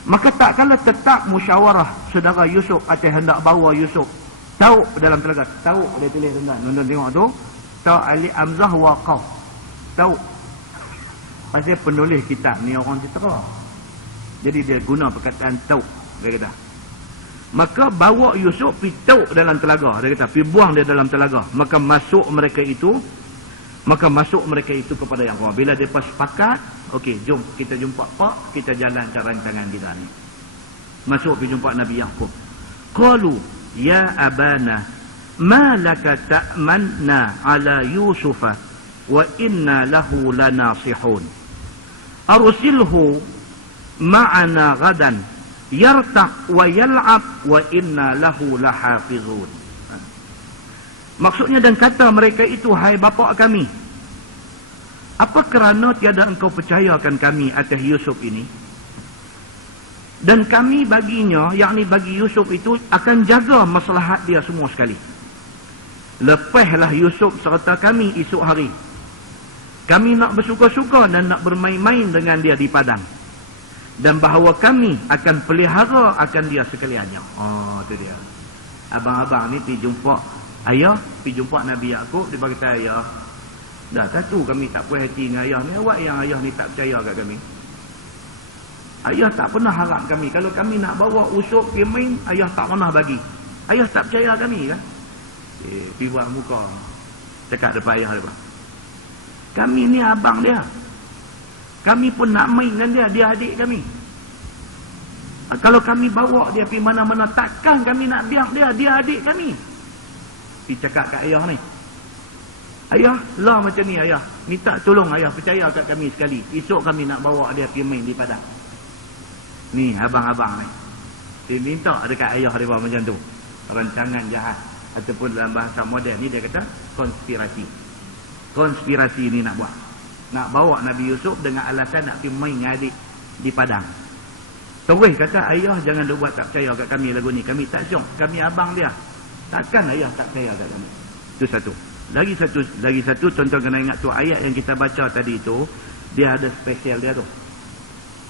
Maka tak kala tetap musyawarah saudara Yusuf atas hendak bawa Yusuf tauk dalam telaga. Tauk dia tulis tuan-tuan. Nonton tengok tu. Tauk alif hamzah wa qaf. Tauk. Pasal penulis kitab ni orang Citera. Jadi dia guna perkataan tauk, dia kata. Maka bawa Yusuf pergi tauk dalam telaga, dia kata, pergi buang dia dalam telaga. Maka masuk mereka itu kepada Yaqub. Bila mereka sepakat, okey, jom kita jumpa Pak, kita jalankan rancangan kita ni. Masuk pergi jumpa Nabi Yaqub. Qalu ya abana ma laka ta'manna ala Yusufa wa inna lahu lanasihun. Arsilhu ma'ana gadan yartaq wa yal'ab wa inna lahu lahafizun. Maksudnya dan kata mereka itu, hai bapa kami, apa kerana tiada engkau percayakan kami atas Yusuf ini? Dan kami baginya, yakni bagi Yusuf itu, akan jaga maslahat dia semua sekali. Lepaslah Yusuf serta kami esok hari. Kami nak bersuka-suka dan nak bermain-main dengan dia di padang. Dan bahawa kami akan pelihara akan dia sekaliannya. Tu dia. Abang-abang ni pergi jumpa ayah, pergi jumpa Nabi Yaqub. Dia berkata, ayah, dah satu kami tak puas hati dengan ayah ni. Awak yang ayah ni tak percaya kat kami. Ayah tak pernah harap kami. Kalau kami nak bawa Yusuf pergi main, ayah tak pernah bagi. Ayah tak percaya kami kan? Pergi buat muka. Cakap depan ayah depan. Kami ni abang dia. Kami pun nak main dengan dia. Dia adik kami. Kalau kami bawa dia pergi mana-mana, takkan kami nak biar dia. Dia adik kami. Pergi cakap kat ayah ni. Ayah, lah macam ni ayah. Minta tolong ayah, percaya kat kami sekali. Esok kami nak bawa dia pergi main di padang. Ni abang-abang ni. Dia minta dekat ayah dia macam tu. Rancangan jahat. Ataupun dalam bahasa moden ni dia kata konspirasi. Konspirasi ni nak buat. Nak bawa Nabi Yusuf dengan alasan nak pergi main dengan adik di padang. Terus kata, ayah jangan dia buat tak percaya kat kami lagu ni. Kami tak syok. Kami abang dia. Takkan ayah tak percaya kat kami. Itu satu. Lagi satu tuan-tuan kena ingat tu, ayat yang kita baca tadi tu, dia ada spesial dia tu.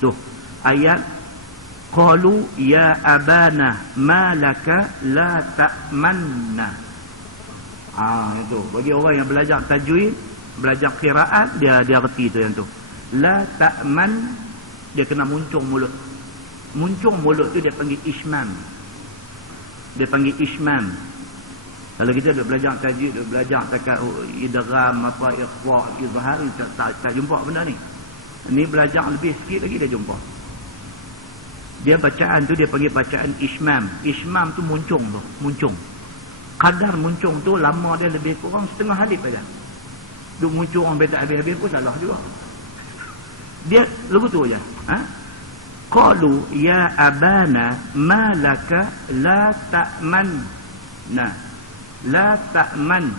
Tu. Ayat qalu ya abana ma laka la ta'manna. Itu. Bagi orang yang belajar tajwid, belajar qiraat, dia reti tu yang tu. La ta'man, dia kena muncung mulut. Muncung mulut tu dia panggil ishmam. Dia panggil ishmam. Kalau kita duk belajar tajwid, duk belajar takat idgham, apa ikhfa, izhar, tak jumpa benda ni. Ni belajar lebih sikit lagi dia jumpa. Dia bacaan tu dia panggil bacaan ishmam. Ishmam tu muncung tu, muncung. Kadar muncung tu lama dia lebih kurang setengah alif saja. Duk muncul orang tak habis-habis pun salah juga. Dia lagu tu aja. Qalu ya abana ma laka la ta'manna. La ta'man.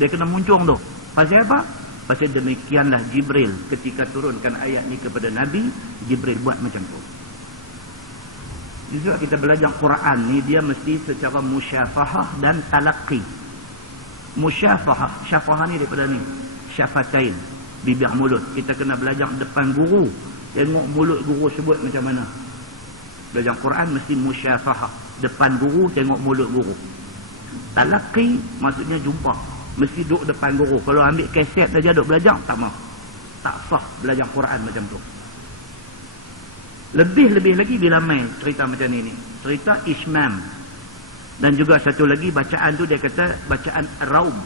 Dia kena muncung tu. Pasal apa? Pasal demikianlah Jibril ketika turunkan ayat ni kepada Nabi, Jibril buat macam tu. Juga kita belajar Quran ni, dia mesti secara musyafahah dan talaqi. Musyafahah, syafahah ni daripada ni, syafatain, bibir mulut. Kita kena belajar depan guru, tengok mulut guru sebut macam mana. Belajar Quran mesti musyafahah, depan guru tengok mulut guru. Talaqi maksudnya jumpa. Mesti duduk depan guru. Kalau ambil kaset saja duduk belajar, tak mau. Tak sah belajar Quran macam tu. Lebih-lebih lagi bila main cerita macam ini. Cerita Ismam. Dan juga satu lagi bacaan tu dia kata bacaan Raum.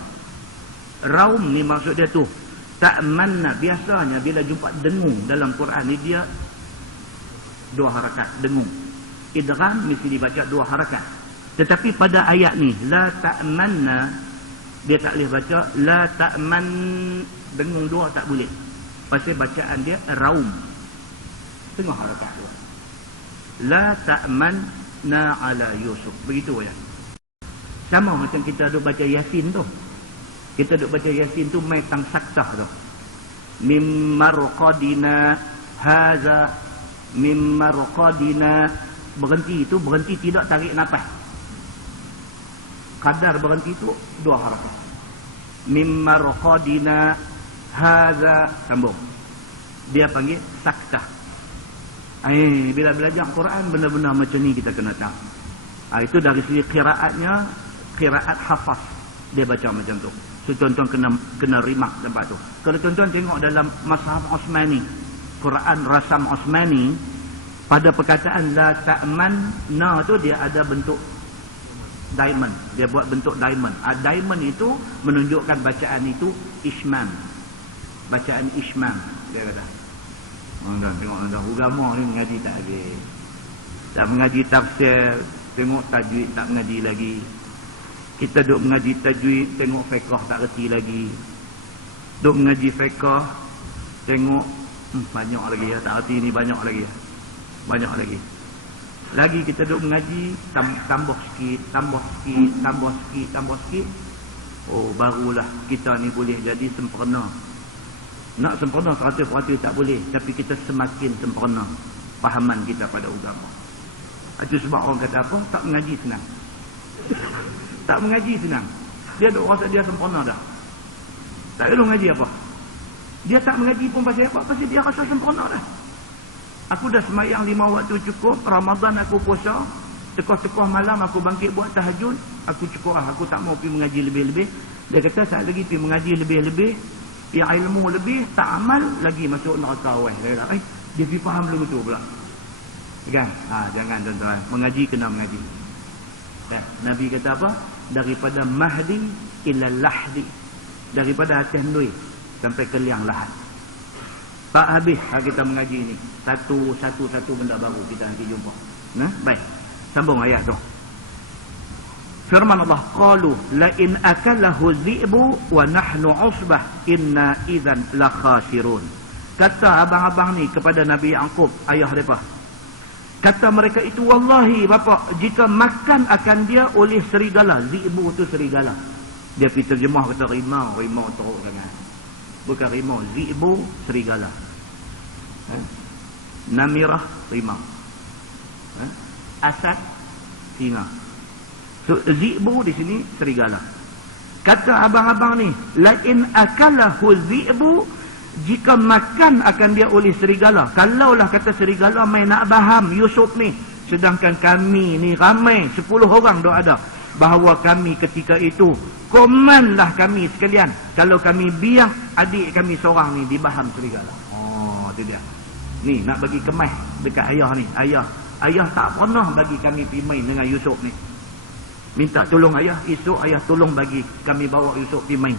Raum ni maksud dia tu ta'manna. Biasanya bila jumpa dengung dalam Quran ni dia 2 harakat dengung. Idgham mesti dibaca 2 harakat. Tetapi pada ayat ni la ta'manna dia tak boleh baca la ta'man dengung 2 tak boleh. Pasal bacaan dia Raum. Tengok harakat tu. La ta'manna ala Yusuf. Begitu ya. Sama macam kita duk baca Yasin tu. Kita duk baca Yasin tu mai tang saksah tu. Mimmarqadina haza mimmarqadina. Berhenti itu berhenti tidak tarik nafas. Kadar berhenti itu 2 harakat. Mimmarqadina haza sambung. Dia panggil saksah. Bila belajar Quran benar-benar macam ni kita kena tahu. Itu dari segi qiraatnya, qiraat hafaz dia baca macam tu. So tuan-tuan kena rimak tempat tu. Kalau tuan-tuan tengok dalam Mashaf Osmani, Quran Rasam Osmani, pada perkataan la ta'manna tu dia ada bentuk diamond. Dia buat bentuk diamond. Diamond itu menunjukkan bacaan itu Ismam. Bacaan Ismam dia kata. Tengok agama ni mengaji tak habis. Tak mengaji tafsir, tengok tajwid tak mengaji lagi. Kita duk mengaji tajwid, tengok fiqh tak reti lagi. Duk mengaji fiqh, tengok banyak lagi ya, tak reti ni banyak lagi ya. Banyak lagi. Lagi kita duk mengaji, tambah sikit, tambah sikit, tambah sikit, tambah sikit. Oh, barulah kita ni boleh jadi sempurna. Nak sempurna 100% tak boleh, tapi kita semakin sempurna fahaman kita pada agama. Itu sebab orang kata apa? Tak mengaji senang. Tak mengaji senang. Dia duk rasa dia sempurna dah. Tak perlu mengaji apa. Dia tak mengaji pun pasal apa? Pasal dia rasa sempurna dah. Aku dah semayang 5 waktu cukup, Ramadan aku puasa, tekah-tekah malam aku bangkit buat tahajud, aku cukup lah, aku tak mau pergi mengaji lebih-lebih. Dia kata saat lagi pergi mengaji lebih-lebih, yang ilmu lebih, tak amal, lagi masuk neraka awal. Dia kata, dia pergi faham dulu tu pula. Kan? Jangan tuan-tuan. Mengaji kena mengaji. Nabi kata apa? Daripada mahdi ila lahdi. Daripada atas nui sampai ke liang lahat. Tak habis kita mengaji ni. Satu benda baru kita nanti jumpa. Nah, baik. Sambung ayat tu. Firman Allah, qalu la in akalahu dhi'bu wa nahnu 'usbah inna idzan la khasirun. Kata abang-abang ni kepada Nabi Yaqub, ayah mereka. Kata mereka itu, wallahi bapa, jika makan akan dia oleh serigala. Dhi'bu tu serigala. Dia pergi terjemah kata rimau teruk sangat. Bukan rimau, dhi'bu serigala. Namirah rimau. Asad singa. So, zi'bu di sini serigala. Kata abang-abang ni, la in akalahu zi'bu, jika makan akan dia oleh serigala. Kalaulah kata serigala main nak faham Yusuf ni, sedangkan kami ni ramai 10 orang dah ada, bahawa kami ketika itu komanlah kami sekalian kalau kami biar adik kami seorang ni dibaham serigala. Oh, tu dia. Ni nak bagi kemah dekat ayah ni. Ayah tak pernah bagi kami pergi main dengan Yusuf ni. Minta tolong ayah, esok ayah tolong bagi kami bawa Yusuf pergi main.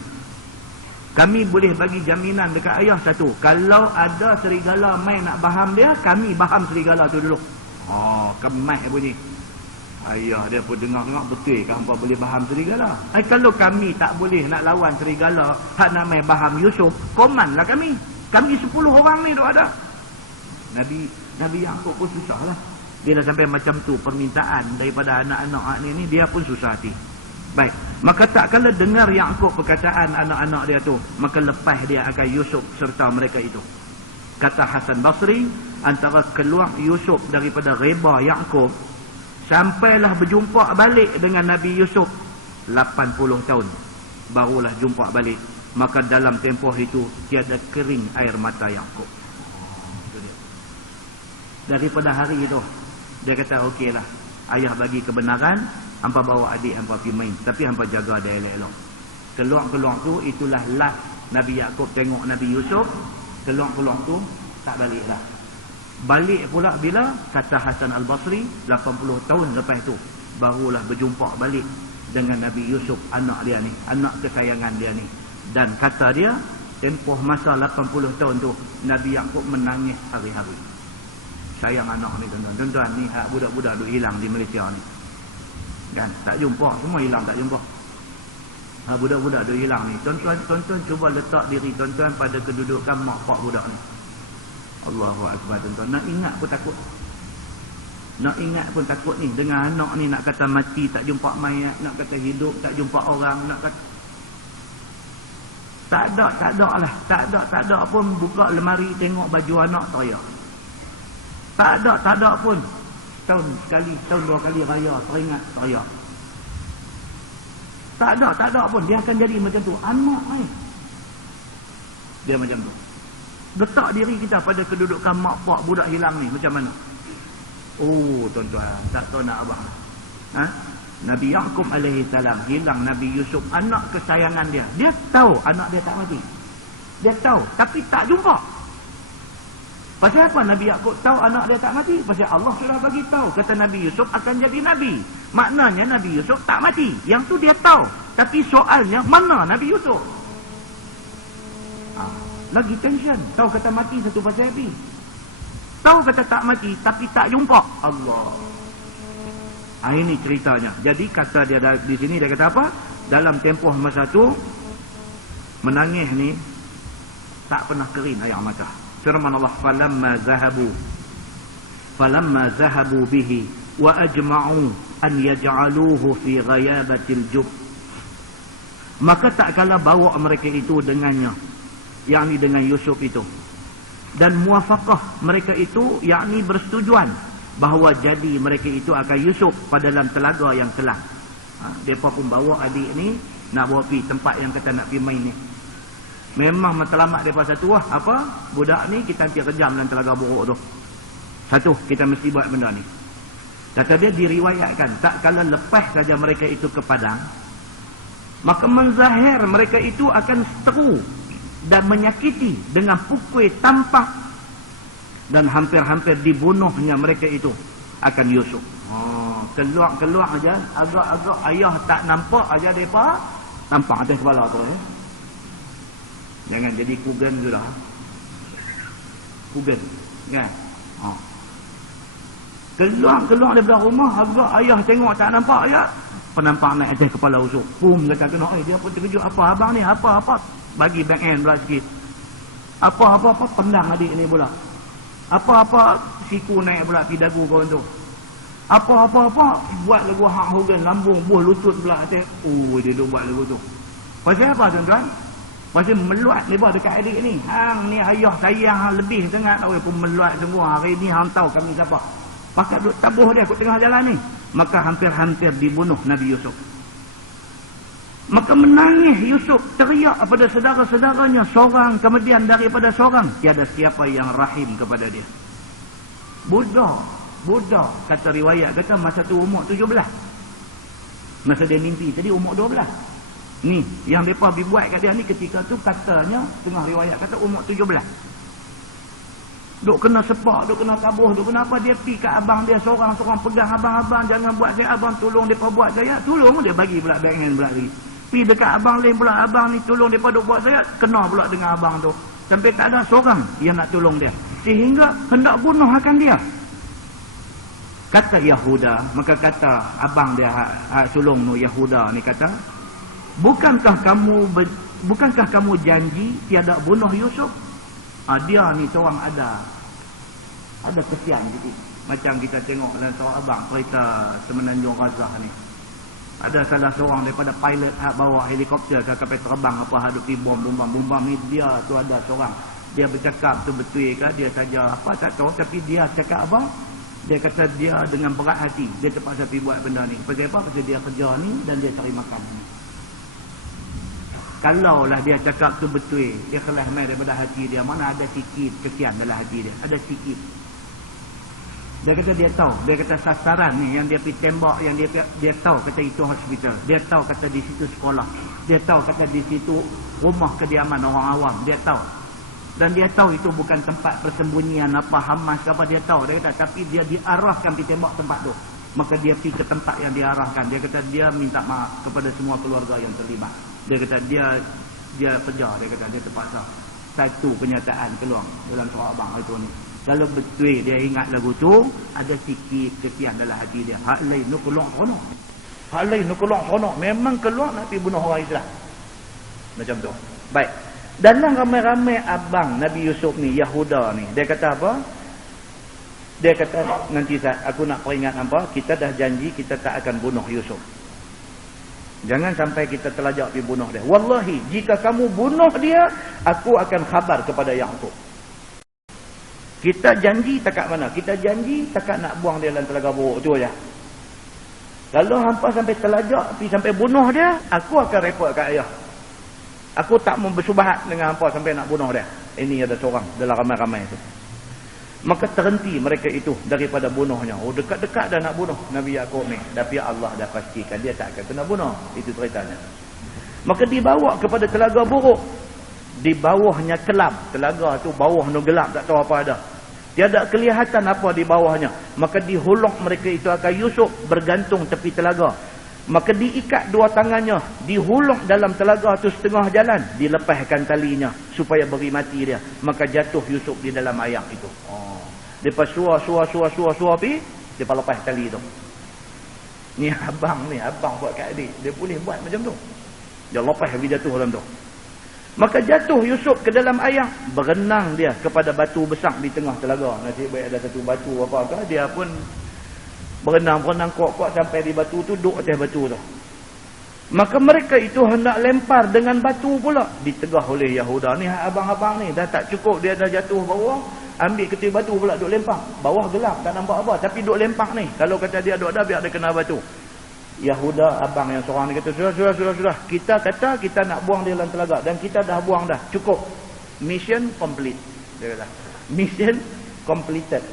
Kami boleh bagi jaminan dekat ayah satu, kalau ada serigala main nak baham dia, kami baham serigala tu dulu. Oh, kemah bunyi. Ayah dia pun dengar-dengar, betul ke hampa boleh baham serigala? Kalau kami tak boleh nak lawan serigala, hak nak main baham Yusuf, komanlah kami. Kami 10 orang ni dah ada. Nabi Yaqub pun susah lah. Dia dah sampai macam tu permintaan daripada anak-anak ni dia pun susah hati. Baik, maka tak kala dengar Yaqub perkataan anak-anak dia tu, maka lepas dia akan Yusuf serta mereka itu. Kata Hasan Basri, antara keluar Yusuf daripada reba Yaqub sampailah berjumpa balik dengan Nabi Yusuf 80 tahun barulah jumpa balik. Maka dalam tempoh itu tiada kering air mata Yaqub. Daripada hari itu dia kata okeylah, ayah bagi kebenaran, hampa bawa adik hampa pergi main, tapi hampa jaga dia elok-elok. Keluar-keluar tu itulah last Nabi Yaqub tengok Nabi Yusuf. Keluar-keluar tu tak balik dah. Balik pula bila? Kata Hasan Al-Basri 80 tahun lepas tu barulah berjumpa balik dengan Nabi Yusuf, anak dia ni, anak kesayangan dia ni. Dan kata dia, tempoh masa 80 tahun tu Nabi Yaqub menangis hari-hari. Sayang anak ni tuan-tuan. Tuan-tuan ni hak budak-budak duk hilang di Malaysia ni. Kan? Tak jumpa, semua hilang tak jumpa. Hak budak-budak duk hilang ni. Tuan-tuan cuba letak diri tuan-tuan pada kedudukan mak pak budak ni. Allahu Akbar tuan-tuan. Nak ingat pun takut. Nak ingat pun takut ni. Dengan anak ni nak kata mati tak jumpa mayat, nak kata hidup tak jumpa orang, nak kata tak ada lah. Tak ada pun buka lemari tengok baju anak teriak. Tak ada pun. Tahun sekali, tahun dua kali raya teringat teriak. Tak ada pun. Dia akan jadi macam tu. Anak ni. Dia macam tu. Letak diri kita pada kedudukan mak pak budak hilang ni macam mana? Oh tuan-tuan, tak tahu nak abang. Ha? Nabi Yaqub alaihi salam hilang Nabi Yusuf, anak kesayangan dia. Dia tahu anak dia tak mati. Dia tahu, tapi tak jumpa. Pasal apa Nabi Yaqub tahu anak dia tak mati? Pasal Allah sudah bagi tahu kata Nabi Yusuf akan jadi nabi. Maknanya Nabi Yusuf tak mati. Yang tu dia tahu. Tapi soalnya mana Nabi Yusuf? Lagi tension. Tahu kata mati satu pasal api. Tahu kata tak mati tapi tak jumpa Allah. Ini ceritanya. Jadi kata dia di sini dia kata apa? Dalam tempoh masa tu menangis ni tak pernah kering air mata. Firman Allah, falamma zahabu bihi wa ajma'u an yaj'aluhu fi ghayabatil jub. Maka tak kala bawa mereka itu dengannya, yakni dengan Yusuf itu, dan muafakah mereka itu, yakni bersetujuan bahawa jadi mereka itu akan Yusuf pada dalam telaga yang kelam. Mereka pun bawa adik ni nak bawa pergi tempat yang kata nak pergi main ni. Memang matlamat mereka satu lah. Apa? Budak ni kita nanti kejam dalam telaga buruk tu. Satu, kita mesti buat benda ni. Kata dia diriwayatkan, tak kala lepas saja mereka itu ke padang, maka menzahir mereka itu akan seteru dan menyakiti dengan pukul tampak, dan hampir-hampir dibunuhnya mereka itu akan Yusuf. Keluar aja, agak-agak ayah tak nampak aja mereka nampak atas kepala tu. Jangan jadi kugen sudah. Kugen, kan? Keluar daripada rumah, agak ayah tengok tak nampak ayah, penampak naik atas kepala Yusuf. Pum, kata kena, dia pun terkejut. Apa abang ni? Apa? Bagi back end pula sikit. Apa pendang adik ni pula. Apa siku naik pula pidagu kawan tu. Apa buat lagu hak hogan lambung buah lutut pula atas. Dia duk buat lagu tu. Pasal apa tuan-tuan? Pasal meluat lebar dekat adik ni. Hang ni ayah sayang hang lebih sangat. Pun meluat semua. Hari ni hang tahu kami siapa. Pakat duk tabuh dia kat tengah jalan ni. Maka hampir-hampir dibunuh Nabi Yusuf. Maka menangis Yusuf, teriak kepada saudara-saudaranya, seorang kemudian daripada seorang, tiada siapa yang rahim kepada dia. Budak, kata riwayat, kata masa tu umur 17. Masa dia mimpi tadi umur 12. Ni, yang mereka buat kat dia ni ketika tu katanya, tengah riwayat kata umur 17. Duk kena sepak, duk kena tabuh, duk kena apa, dia pergi kat abang dia seorang-seorang pegang abang, jangan buat saya, abang tolong mereka buat saya, tolong dia bagi pula back hand pula lagi. Pergi dekat abang lain pula, abang ni tolong mereka duk buat saya, kena pula dengan abang tu. Sampai tak ada seorang yang nak tolong dia. Sehingga hendak bunuh akan dia. Kata Yahuda, maka kata abang dia sulung tu Yahuda ni kata, bukankah kamu janji tiada bunuh Yusuf? Dia ni seorang ada kesian sikit. Macam kita tengok dalam seorang abang cerita Semenanjung Gaza ni. Ada salah seorang daripada pilot bawa helikopter ke kapal terbang apa hadap pergi bom ni, dia tu ada seorang. Dia bercakap tu betul ke dia saja apa tak tahu, tapi dia cakap apa? Dia kata dia dengan berat hati dia terpaksa pergi buat benda ni. Pasal apa? Pasal dia kerja ni dan dia cari makan ni. Kalaulah dia cakap tu betul, dia kelas main daripada hati dia, mana ada sikit kesian dalam hati dia, ada sikit. Dia kata dia tahu. Dia kata sasaran ni yang dia pergi tembak, yang dia tahu kata itu hospital. Dia tahu kata di situ sekolah. Dia tahu kata di situ rumah kediaman orang awam. Dia tahu. Dan dia tahu itu bukan tempat persembunyian apa Hamas ke apa, dia tahu. Dia kata tapi dia diarahkan pergi tembak tempat tu. Maka dia pergi ke tempat yang diarahkan. Dia kata dia minta maaf kepada semua keluarga yang terlibat. Dia kata dia kejar, dia kata dia terpaksa. Satu kenyataan keluar dalam surah abang itu ni. Kalau betul dia ingat lagu tu, ada sikit kesian dalam hati dia. Hak lain nak keluar seronok. Hak lain nak keluar seronok. Memang keluar nak pergi bunuh orang Islam. Macam tu. Baik. Dalam ramai-ramai abang Nabi Yusuf ni, Yahuda ni, dia kata apa? Dia kata, nanti aku nak peringat apa? Kita dah janji kita tak akan bunuh Yusuf. Jangan sampai kita terlajak pergi bunuh dia. Wallahi, jika kamu bunuh dia, aku akan khabar kepada Yaqub. Kita janji takat mana? Kita janji takat nak buang dia dalam telaga buruk tu aja. Kalau hampa sampai terlajak pergi sampai bunuh dia, aku akan report kat ayah. Aku tak mau bersubahat dengan hampa sampai nak bunuh dia. Ini ada seorang dalam ramai-ramai itu. Maka terhenti mereka itu daripada bunuhnya. Oh, dekat-dekat dah nak bunuh Nabi Yaqub ni. Tapi Allah dah pastikan dia tak akan kena bunuh. Itu ceritanya. Maka dibawa kepada telaga buruk. Di bawahnya kelam. Telaga tu bawah tu gelap, tak tahu apa ada. Tiada kelihatan apa di bawahnya. Maka dihuluk mereka itu akan Yusuf bergantung tepi telaga. Maka diikat dua tangannya, dihuluk dalam telaga tu setengah jalan, dilepaskan talinya supaya beri mati dia. Maka jatuh Yusuf di dalam air itu. Lepas suar pi, dia lepas tali tu. Ni abang buat kat adik, dia boleh buat macam tu. Dia lepas dia jatuh dalam tu. Maka jatuh Yusuf ke dalam air, berenang dia kepada batu besar di tengah telaga. Nasib baik ada satu batu apa-apa, dia pun berenang kuat-kuat sampai di batu tu, duduk atas batu tu. Maka mereka itu hendak lempar dengan batu pula. Ditegah oleh Yahuda. Ni abang-abang ni dah tak cukup, dia dah jatuh bawah, ambil ketil batu pula duk lempar. Bawah gelap tak nampak apa, tapi duk lempar ni. Kalau kata dia duk dah, biar dia kena batu. Yahuda abang yang seorang ni kata, sudah. Kita kata kita nak buang dia dalam telaga, dan kita dah buang dah, cukup. Mission complete. Dia kata mission completed.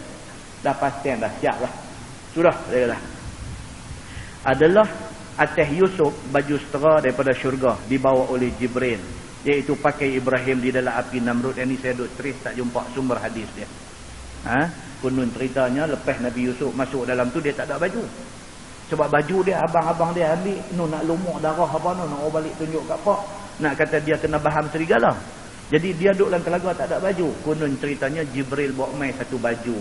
Dah pastian dah, siap lah. Sudah, dia kata. Adalah atas Yusuf baju setera daripada syurga dibawa oleh Jibril, iaitu pakai Ibrahim di dalam api Namrud. Ini saya duk tulis, tak jumpa sumber hadis dia. Kunun ceritanya lepas Nabi Yusuf masuk dalam tu, dia tak ada baju. Sebab baju dia abang-abang dia ambil, nak lumuk darah apa nak balik tunjuk kat pak, nak kata dia kena baham serigala. Jadi dia duduk dalam telaga tak ada baju. Kunun ceritanya Jibril bawa mai satu baju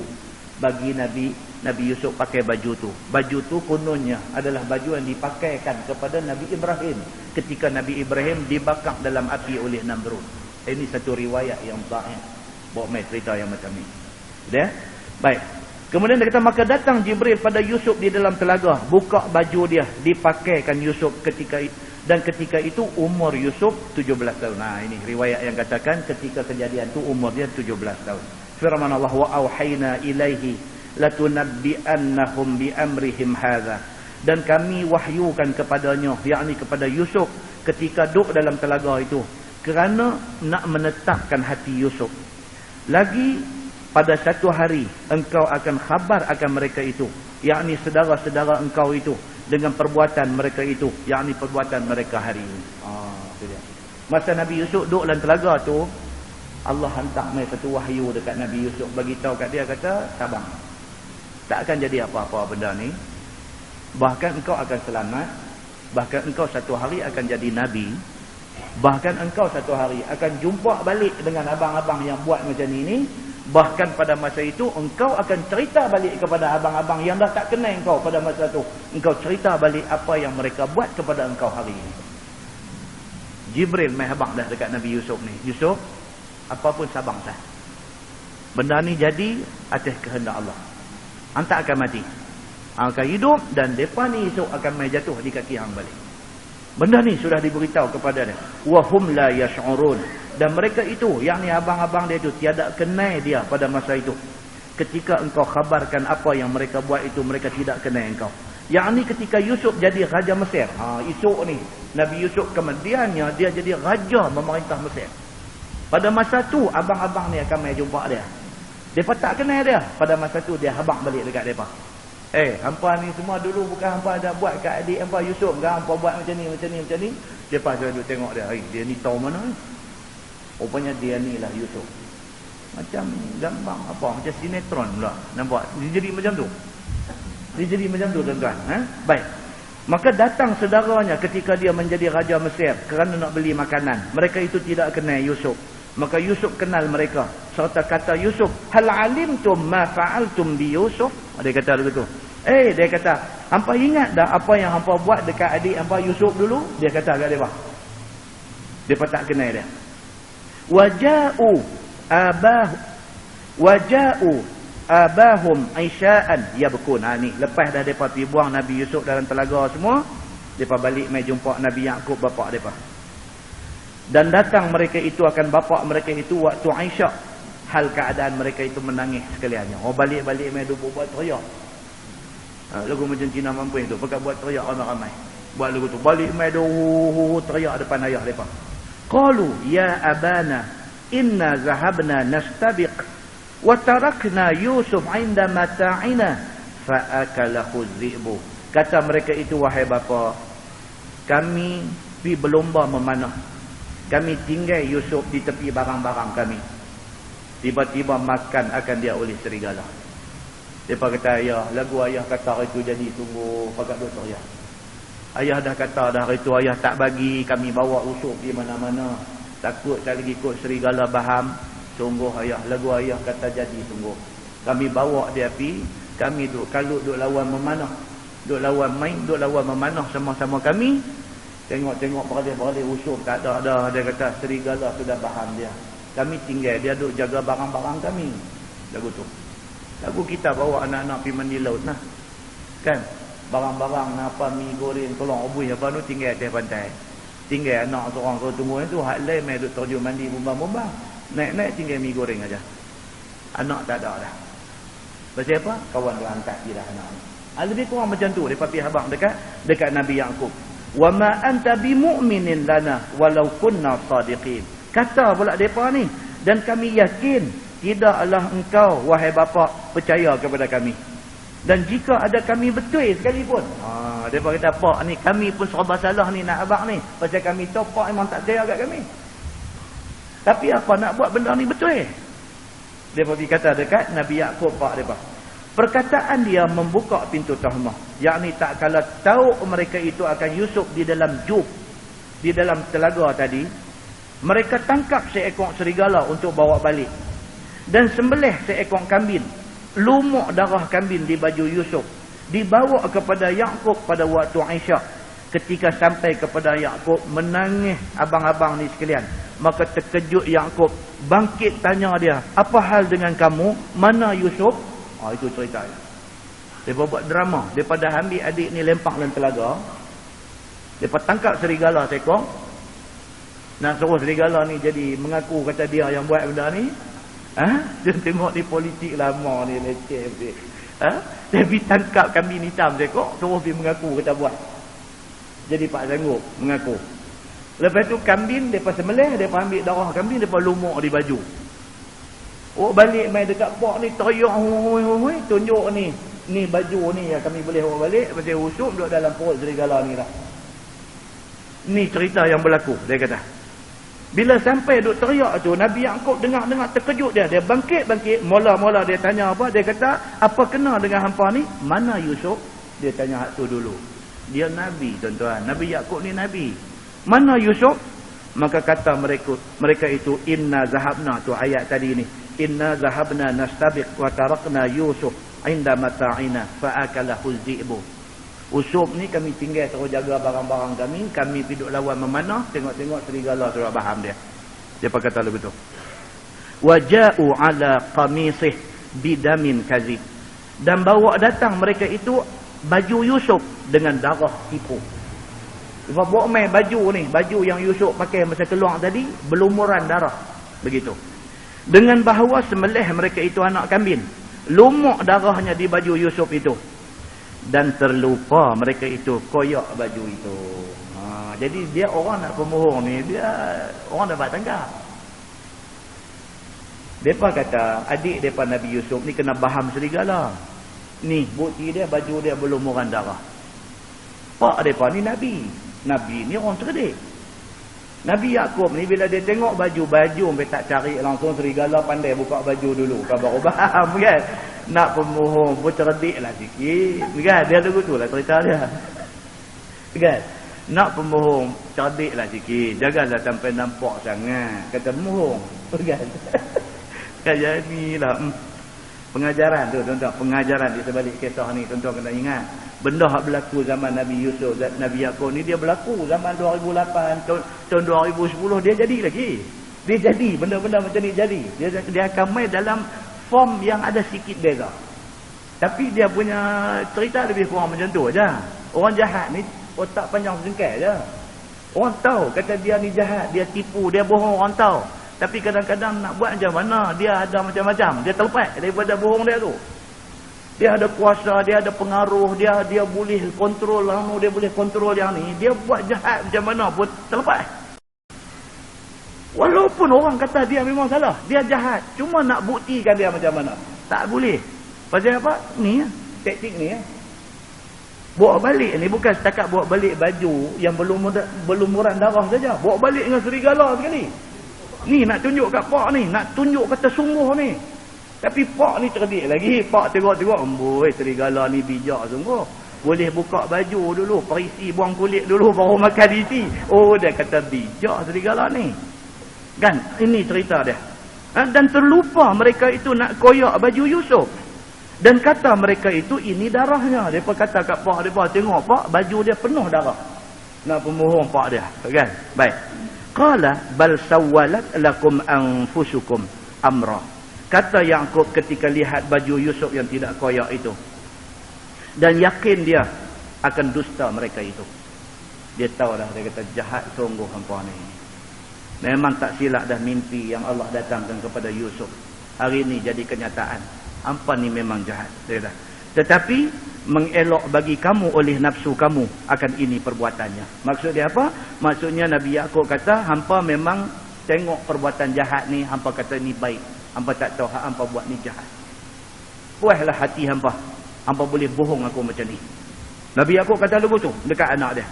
bagi Nabi Yusuf pakai baju tu. Baju tu kononnya adalah baju yang dipakaikan kepada Nabi Ibrahim ketika Nabi Ibrahim dibakar dalam api oleh Namrud. Ini satu riwayat yang dhaif. Bawa mai cerita yang macam ni. Dah? Baik. Kemudian dia kata, maka datang Jibril pada Yusuf di dalam telaga, buka baju dia, dipakaikan Yusuf ketika itu umur Yusuf 17 tahun. Nah, ini riwayat yang katakan ketika kejadian tu umur dia 17 tahun. Firman Allah, wa auhayna ilaihi latunabbi'annahum bi amrihim hadza. Dan kami wahyukan kepadanya, yakni kepada Yusuf ketika duduk dalam telaga itu, kerana nak menetapkan hati Yusuf. Lagi pada satu hari engkau akan khabar akan mereka itu, yakni saudara-saudara engkau itu, dengan perbuatan mereka itu, yakni perbuatan mereka hari ini. Itu dia. Masa Nabi Yusuf duduk dalam telaga tu, Allah hantar mai satu wahyu dekat Nabi Yusuf, bagi tahu kat dia, kata sabar, tak akan jadi apa-apa benda ni, bahkan engkau akan selamat, bahkan engkau satu hari akan jadi nabi, bahkan engkau satu hari akan jumpa balik dengan abang-abang yang buat macam ni. Bahkan pada masa itu engkau akan cerita balik kepada abang-abang yang dah tak kenal engkau pada masa itu. Engkau cerita balik apa yang mereka buat kepada engkau hari ini. Jibril mai habaq dah dekat Nabi Yusuf ni. Yusuf, apapun sabang sah. Benda ni jadi atas kehendak Allah. Anta akan mati, akan hidup, dan depa ni esok akan mai jatuh di kaki hang balik. Benda ni sudah diberitahu kepada dia. Wa hum la yash'urun. Dan mereka itu, yakni abang-abang dia itu, tiada kenal dia pada masa itu. Ketika engkau khabarkan apa yang mereka buat itu, mereka tidak kenal engkau. Yakni ketika Yusuf jadi Raja Mesir. Esok ni Nabi Yusuf kemudiannya dia jadi Raja memerintah Mesir. Pada masa tu abang-abang ni akan mai jumpa dia. Depa tak kenal dia. Pada masa tu dia habaq balik dekat depa. Hampa ni semua dulu bukan hampa dah buat kat adik hampa Yusuf ke? Hampa buat macam ni. Depa duduk tengok dia. Dia ni tahu mana ni? Rupanya dia ni lah Yusuf. Macam gambar apa? Macam sinetron pula. Nampak? Dia jadi macam tu. Tuan-tuan. Baik. Maka datang saudaranya ketika dia menjadi Raja Mesir kerana nak beli makanan. Mereka itu tidak kenal Yusuf. Maka Yusuf kenal mereka. Serta kata Yusuf, hal alimtum ma fa'altum bi Yusuf? Dia kata begitu. Dia kata, hampa ingat dah apa yang hampa buat dekat adik hampa Yusuf dulu? Dia kata kat depa. Depa tak kenal dia. Waja'u abahum aisya'an yabkun. Ni lepas dah depa pergi buang Nabi Yusuf dalam telaga semua, depa balik mai jumpa Nabi Yaqub bapa depa. Dan datang mereka itu akan bapa mereka itu waktu Aisyah. Hal keadaan mereka itu menangis sekaliannya. Balik-balik mai duk buat teriak. Lagu macam Cina Mamping tu, pakai buat teriak ramai-ramai. Buat lagu tu balik mai teriak depan ayah depa. Qalu ya abana inna zahabna nastabiq wa tarakna Yusuf 'inda mata'ina fa akalahu dhi'bu. Kata mereka itu, wahai bapa, kami pergi berlomba memanah. Kami tinggal Yusuf di tepi barang-barang kami. Tiba-tiba makan akan dia oleh serigala. Depa kata, ayah, lagu ayah kata hari itu jadi sungguh pakat duk teriak. Ayah dah kata dah hari itu ayah tak bagi kami bawa Yusuf di mana-mana. Takut tak lagi ikut serigala baham. Sungguh ayah, lagu ayah kata jadi sungguh. Kami bawa dia pergi, kami duk kalut duk lawan memanah. Duk lawan main, duk lawan memanah sama-sama kami. Tengok-tengok balik-balik Yusuf tak ada dah. Dia kata serigala sudah baham dia. Kami tinggal, dia duk jaga barang-barang kami. Lagu tu. Lagu kita bawa anak-anak pergi mandi laut nah. Kan? Barang-barang apa, mi goreng, tolong obui apa tu tinggal atas pantai. Tinggal anak seorang kau tunggu itu, hak lain mai duk terjun mandi bumbang-bumbang. Naik-naik tinggal mi goreng aja. Anak tak ada dah. Pasal apa? Kawan dia angkat dia dah anak ni. Lebih kurang macam tu depa pi habaq dekat Nabi Yaqub. Wa ma anta bimu'minin lana walau kunna sadiqin. Kata pula depa ni, dan kami yakin tidaklah engkau wahai bapa percaya kepada kami. Dan jika ada kami betul sekalipun. Depa kata pak ni kami pun serba salah ni nak abang ni. Pasal kami tahu pak memang tak percaya kat kami. Tapi apa nak buat benda ni betul? Depa pergi kata dekat Nabi Yaqub pak depa. Perkataan dia membuka pintu tahmah. Yakni tak kala tahu mereka itu akan Yusuf di dalam jub, di dalam telaga tadi, mereka tangkap seekor serigala untuk bawa balik. Dan sembelih seekor kambing. Lumuk darah kambing di baju Yusuf. Dibawa kepada Yaqub pada waktu Aisyah. Ketika sampai kepada Yaqub, menangis abang-abang ni sekalian. Maka terkejut Yaqub. Bangkit tanya dia, apa hal dengan kamu? Mana Yusuf? Itu cerita dia. Mereka buat drama. Mereka dah ambil adik ni lempak dalam telaga. Mereka tangkap serigala seekor. Nak suruh serigala ni jadi mengaku kata dia yang buat benda ni. Dia tengok ni politik lama ni leceh. Dia pergi tangkap kambing hitam seekor. Suruh pergi mengaku kata buat. Jadi pak sanggup mengaku. Lepas tu kambing mereka sembelih. Mereka ambil darah kambing. Mereka lumuk di baju. Balik main dekat pok ni teriak hui tunjuk ni. Ni baju ni yang kami boleh bawa balik. Pasal Yusuf duduk dalam perut serigala ni dah. Ni cerita yang berlaku, dia kata. Bila sampai duk teriak tu, Nabi Yaqub dengar-dengar terkejut dia. Dia bangkit. Mula-mula dia tanya apa? Dia kata, apa kena dengan hampa ni? Mana Yusuf? Dia tanya hak tu dulu. Dia Nabi, tuan-tuan. Nabi Yaqub ni Nabi. Mana Yusuf? Maka kata mereka itu, inna zahabna. Tu ayat tadi ni. Inna zahabna nastabiq wa tarakna Yusuf inda mata'ina fa'akalahu dhi'bu. Yusuf ni kami tinggal terus jaga barang-barang kami. Kami pergi duk lawan memanah. Tengok-tengok serigala terus baham dia. Dia kata begitu. Waja'u ala qamisih bidamin kazib. Dan bawa datang mereka itu baju Yusuf dengan darah tipu. Sebab bawa main baju ni. Baju yang Yusuf pakai masa keluar tadi berlumuran darah. Begitu. Dengan bahawa sembelih mereka itu anak kambing. Lumuk darahnya di baju Yusuf itu. Dan terlupa mereka itu koyak baju itu. Jadi dia orang nak pemohong ni, dia orang dapat tangkap. Mereka kata adik mereka Nabi Yusuf ni kena baham serigala. Ni bukti dia, baju dia belum muran darah. Pak mereka ni Nabi. Nabi ni orang cerdik. Nabi Yaakob ni bila dia tengok baju sampai tak cari langsung serigala, pandai buka baju dulu kan baru faham kan. Nak pemohon pun cerdik lah sikit kan. Dia tu lah cerita dia kan. Nak pemohon cerdik lah sikit, janganlah sampai nampak sangat kata pemohon kan. Kan jadilah pengajaran tu tuan-tuan, pengajaran di sebalik kisah ni tuan-tuan kena ingat. Benda yang berlaku zaman Nabi Yusuf dan Nabi Yaakob ni dia berlaku zaman 2008, tahun 2010 dia jadi lagi. Dia jadi benda-benda macam ni jadi. Dia akan main dalam form yang ada sikit beza. Tapi dia punya cerita lebih kurang macam tu aja. Orang jahat ni otak panjang sengkai aja. Orang tahu kata dia ni jahat, dia tipu, dia bohong, orang tahu. Tapi kadang-kadang nak buat macam mana, dia ada macam-macam. Dia terlepas daripada bohong dia tu. Dia ada kuasa, dia ada pengaruh, dia boleh kontrol anu, dia boleh kontrol yang ni. Dia buat jahat macam mana pun terlepas. Walaupun orang kata dia memang salah, dia jahat. Cuma nak buktikan dia macam mana. Tak boleh. Pasal apa? Ni taktik ni. Bawa balik ni bukan setakat bawa balik baju yang belum muran darah saja. Bawa balik dengan serigala sekali. Ni nak tunjuk kat pak ni, nak tunjuk kata sungguh ni. Tapi pak ni cerdik lagi. Pak tengok-tengok, amboi serigala ni bijak sungguh. Boleh buka baju dulu, perisi buang kulit dulu baru makan isi. Oh, dia kata bijak serigala ni. Kan? Ini cerita dia. Dan terlupa mereka itu nak koyak baju Yusuf. Dan kata mereka itu ini darahnya. Mereka kata kat pak mereka, tengok pak baju dia penuh darah. Nak pemohon pak dia. Kan? Baik. Qala bal sawwalat lakum anfusukum amra. Kata Yaakob ketika lihat baju Yusuf yang tidak koyak itu. Dan yakin dia akan dusta mereka itu. Dia tahu dah, dia kata jahat sungguh hampa ni. Memang tak silap dah mimpi yang Allah datangkan kepada Yusuf. Hari ini jadi kenyataan. Hampa ni memang jahat. Dia kata. Tetapi mengelak bagi kamu oleh nafsu kamu akan ini perbuatannya. Maksud dia apa? Maksudnya Nabi Yaakob kata hampa memang tengok perbuatan jahat ni, hampa kata ni baik. Hampa tak tahu hak hampa buat ni jahat. Puaslah hati hampa. Hampa boleh bohong aku macam ni. Nabi Yaakob kata begitu dekat anak dia.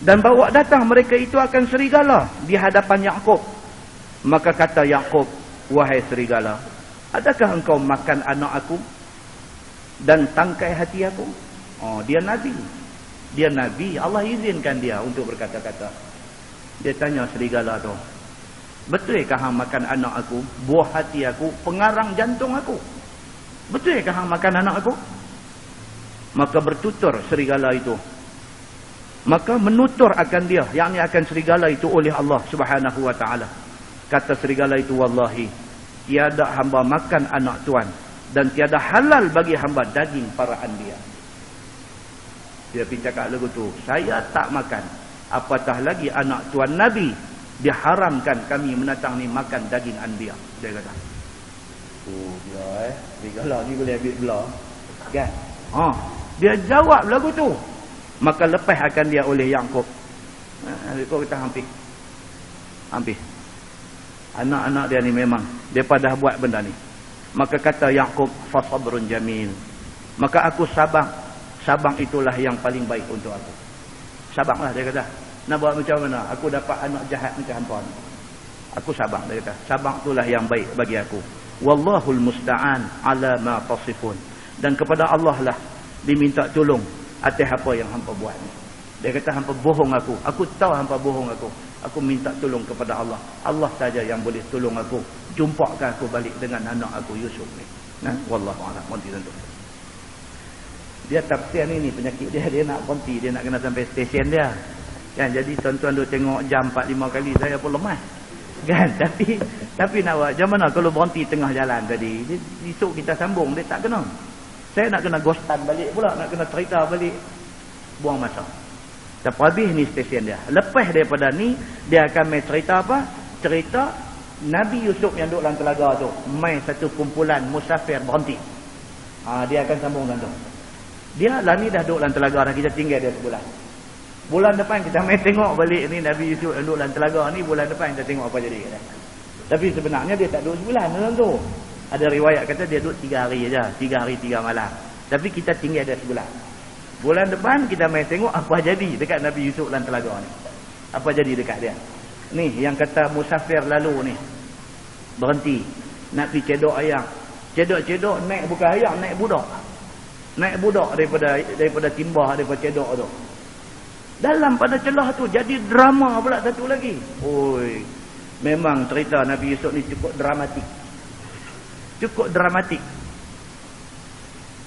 Dan bawa datang mereka itu akan serigala di hadapan Yaakob. Maka kata Yaakob, wahai serigala, adakah engkau makan anak aku dan tangkai hati aku? Oh, dia Nabi. Dia Nabi. Allah izinkan dia untuk berkata-kata. Dia tanya serigala tu, betulkah hang makan anak aku, buah hati aku, pengarang jantung aku? Betulkah hang makan anak aku? Maka bertutur serigala itu. Maka menutur akan dia, yakni akan serigala itu oleh Allah Subhanahu wa taala. Kata serigala itu, wallahi tiada hamba makan anak tuan dan tiada halal bagi hamba daging para anbiya. Dia pergi cakap lagu tu, saya tak makan, apatah lagi anak tuan Nabi. Diharamkan kami menatang ni makan daging anbiya. Dia kata. Oh dia serigala ni boleh ambil belah. Kan? Dia jawab lagu tu. Maka lepas akan dia oleh Yaakob. Kau kata hampir. Anak-anak dia ni memang depa dah buat benda ni. Maka kata Yaakob, fa sabrun jamil. Maka aku sabar. Sabar itulah yang paling baik untuk aku. Sabarlah dia kata. Nak buat macam mana? Aku dapat anak jahat macam hampa ni. Aku sabar dia kata. Sabar itulah yang baik bagi aku. Wallahul musta'an ala ma tasifun. Dan kepada Allah lah diminta tolong atas apa yang hampa buat ni. Dia kata hampa bohong aku. Aku tahu hampa bohong aku. Aku minta tolong kepada Allah. Allah saja yang boleh tolong aku. Jumpakan aku balik dengan anak aku Yusuf ni. Nah, wallahu a'lam. Monti tentu. Dia tafsir ni penyakit dia. Dia nak berhenti. Dia nak kena sampai stesen dia. Kan, jadi tuan-tuan duk tengok jam 4-5 kali saya pun lemah. Kan, tapi nak buat macam mana kalau berhenti tengah jalan tadi. Esok kita sambung, dia tak kena. Saya nak kena ghostan balik pula, nak kena cerita balik. Buang masa. Tapi habis ni stesen dia. Lepas daripada ni, dia akan main cerita apa? Cerita Nabi Yusuf yang duduk dalam telaga tu. Main satu kumpulan musafir berhenti. Dia akan sambung tu. Dia lah ni dah duduk dalam telaga dah, kita tinggal dia sebulan. Bulan depan kita main tengok balik ni Nabi Yusuf yang duduk dalam telaga ni. Bulan depan kita tengok apa jadi. Tapi sebenarnya dia tak duduk sebulan dalam tu. Ada riwayat kata dia duduk 3 hari aja, 3 hari 3 malam. Tapi kita tinggal dia sebulan. Bulan depan kita main tengok apa jadi dekat Nabi Yusuf dan Telaga ni. Apa jadi dekat dia. Ni yang kata musafir lalu ni. Berhenti. Nak pergi cedok ayam. Cedok-cedok naik bukan ayam, naik budak. Naik budak daripada timbah, daripada cedok tu. Dalam pada celah tu jadi drama pula satu lagi. Oi. Memang cerita Nabi Yusuf ni cukup dramatik. Cukup dramatik.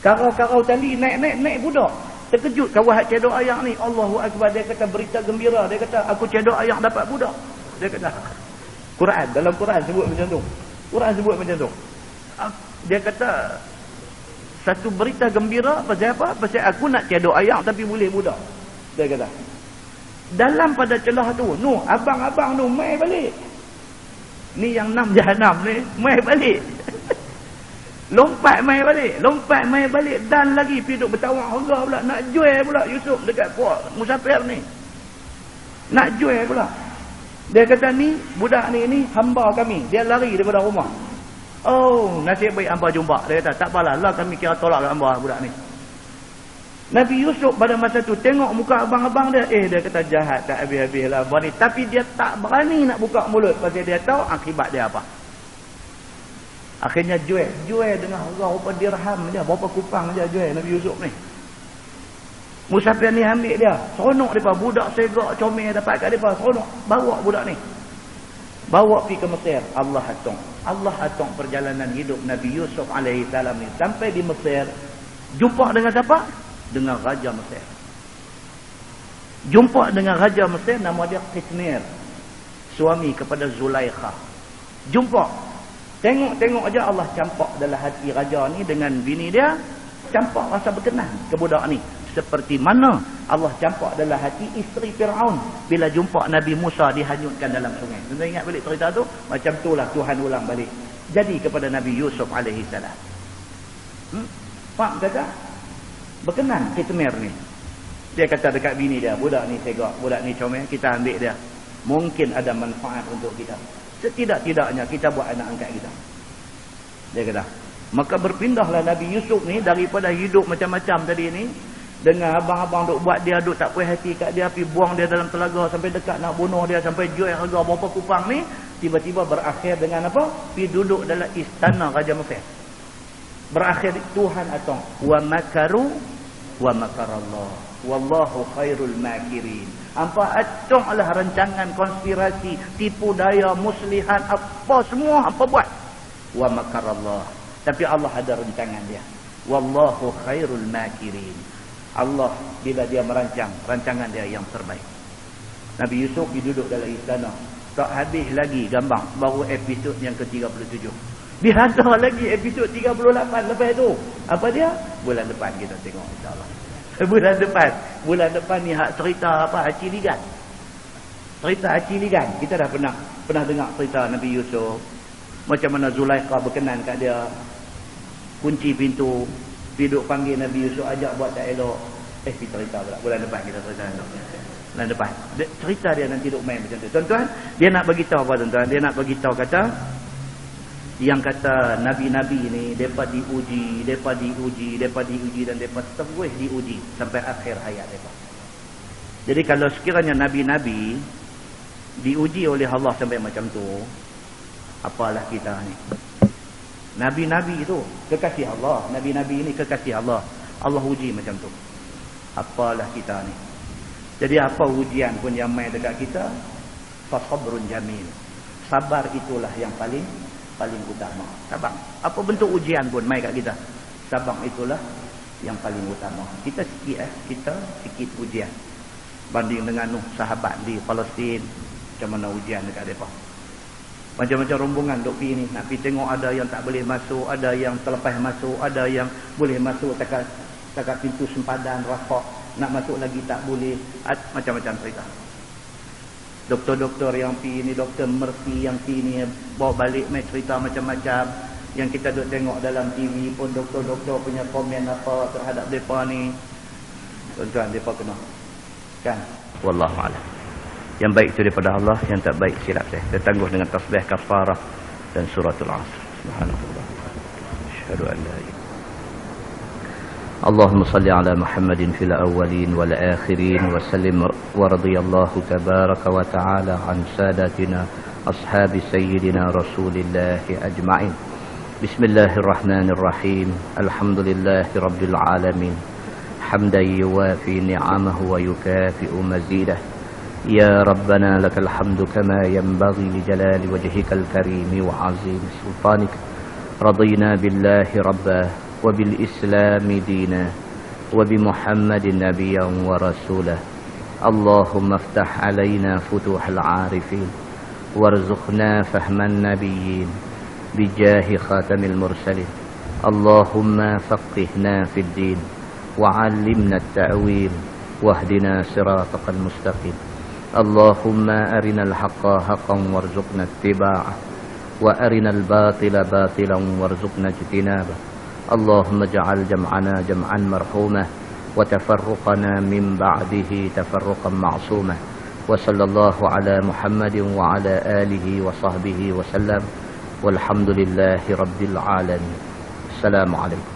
Karau-karau tali naik budak. Terkejut kawan hak cedok ayam ni. Allahu Akbar, dia kata berita gembira. Dia kata aku cedok ayam dapat budak. Dia kata Quran, dalam Quran sebut macam tu. Quran sebut macam tu. Dia kata satu berita gembira pasal apa? Pasal aku nak cedok ayam tapi boleh budak. Dia kata. Dalam pada celah tu, abang-abang tu mai balik. Ni yang 6 jahanam ni mai balik. Lompat mai balik dan lagi pergi duk bertawak Allah pula nak jual pula Yusuf dekat puak musafir ni. Nak jual pula. Dia kata ni budak ni hamba kami. Dia lari daripada rumah. Oh, nasib baik hamba jumpa. Dia kata tak apalah lah kami kira tolak hamba budak ni. Nabi Yusuf pada masa tu tengok muka abang-abang dia. Dia kata jahat tak habis-habis lah abang ni. Tapi dia tak berani nak buka mulut. Pasal dia tahu akibat dia apa. Akhirnya jual dengan berapa dirham dia. Berapa kupang dia jual Nabi Yusuf ni. Musafir ni ambil dia. Seronok mereka. Budak segak comel dapat kat mereka. Seronok. Bawa budak ni. Bawa pergi ke Mesir. Allah atung perjalanan hidup Nabi Yusuf alaihi salam ni. Sampai di Mesir. Jumpa dengan siapa? Dengan Raja Mesir. Jumpa dengan Raja Mesir. Nama dia Qitmir. Suami kepada Zulaikha. Jumpa. Tengok aja Allah campak dalam hati raja ni dengan bini dia. Campak rasa berkenan ke budak ni. Seperti mana Allah campak dalam hati isteri Fir'aun bila jumpa Nabi Musa dihanyutkan dalam sungai. Tuan ingat balik cerita tu? Macam itulah Tuhan ulang balik. Jadi kepada Nabi Yusuf alaihi salam. Faham kata? Berkenan Qitmir ni. Dia kata dekat bini dia, budak ni segak, budak ni comel, kita ambil dia. Mungkin ada manfaat untuk kita. Setidak-tidaknya kita buat anak angkat kita. Dia kata. Maka berpindahlah Nabi Yusuf ni daripada hidup macam-macam tadi ni. Dengan abang-abang duk buat dia, duk tak puas hati kat dia, pergi buang dia dalam telaga sampai dekat nak bunuh dia, sampai jual harga berapa kupang ni. Tiba-tiba berakhir dengan apa? Pergi duduk dalam istana Raja Mesir. Berakhir Tuhan atung. Wa makaru wa makarallah. Wallahu khairul makirin. Hampa acunglah rancangan konspirasi, tipu daya, muslihan, apa semua hampa buat. Wa makarallah. Tapi Allah ada rancangan dia. Wallahu khairul makirin. Allah bila dia merancang, rancangan dia yang terbaik. Nabi Yusuf duduk dalam istana. Tak habis lagi gambar, baru episod yang ke-37. Dia ada lagi episod 38 lepas tu. Apa dia? Bulan depan kita tengok insya-Allah. Bulan depan ni hak cerita apa? Haji Ligan. Cerita Haji Ligan. Kita dah pernah dengar cerita Nabi Yusuf. Macam mana Zulaikha berkenan kat dia. Kunci pintu. Duduk panggil Nabi Yusuf, ajak buat tak elok. Kita cerita pula. Bulan depan kita cerita. Bulan depan. Cerita dia nanti duk main macam tu. Tuan-tuan, dia nak bagi tahu apa tuan-tuan? Dia nak bagi tahu kata yang kata nabi-nabi ni depa diuji dan depa terus diuji sampai akhir hayat depa. Jadi kalau sekiranya nabi-nabi diuji oleh Allah sampai macam tu, apalah kita ni? Nabi-nabi itu kekasih Allah, nabi-nabi ini kekasih Allah. Allah uji macam tu. Apalah kita ni? Jadi apa ujian pun yang main dekat kita, fasabrun jamil. Sabar itulah yang paling utama. Sabar. Apa bentuk ujian pun mai kat kita. Sabar itulah yang paling utama. Kita sikit ujian. Banding dengan sahabat di Palestin, macam mana ujian dekat depa. Macam-macam rombongan duk pergi ni, nak pergi tengok ada yang tak boleh masuk, ada yang terlepas masuk, ada yang boleh masuk takat pintu sempadan Rafah, nak masuk lagi tak boleh, macam-macam cerita. Doktor-doktor yang pergi ni, Doktor Murphy yang pergi ni, bawa balik mai cerita macam-macam. Yang kita duk tengok dalam TV pun doktor-doktor punya komen apa terhadap mereka ni. Tuan-tuan, mereka kena. Kan? Wallahualam. Yang baik itu daripada Allah, yang tak baik silap saya. Saya tangguh dengan tasbih kafarah. dan suratul Asr. Subhanallah. Asyhadu an la ilaha. Allahumma salli ala Muhammadin fil awwalin wal akhirin wa sallim wa radiyallahu tabaraka wa ta'ala an sadatina ashabi sayyidina Rasulillah ajma'in. Bismillahirrahmanirrahim. Alhamdulillahi rabbil alamin. Hamdan yuwafi ni'amahu wa yukafi'u mazidah. Ya Rabbana lakal hamdu kama yanbaghi li jalali wajhikal karimi wa azim sultanik. Radina billahi rabba wa bil islami dina wa bi Muhammadin nabiyyan wa rasulah. Allahumma iftah alaina futuhal arifin warzuqna fahman nabiyyin bijahi khatamil mursalin. Allahumma faqihna fid din wa 'allimna at-ta'wil wahdina siratal mustaqim. Allahumma arinal haqqa haqqan warzuqna ittiba'ah wa arinal batila batilan warzuqna ijtinabah. Allahumma ja'al jam'ana jam'an marhumah wa tafarruqana min ba'dihi tafarruqan ma'sumah. Wa sallallahu ala Muhammadin wa ala alihi wa sahbihi wa sallam. Walhamdulillahi rabbil alamin. Assalamualaikum.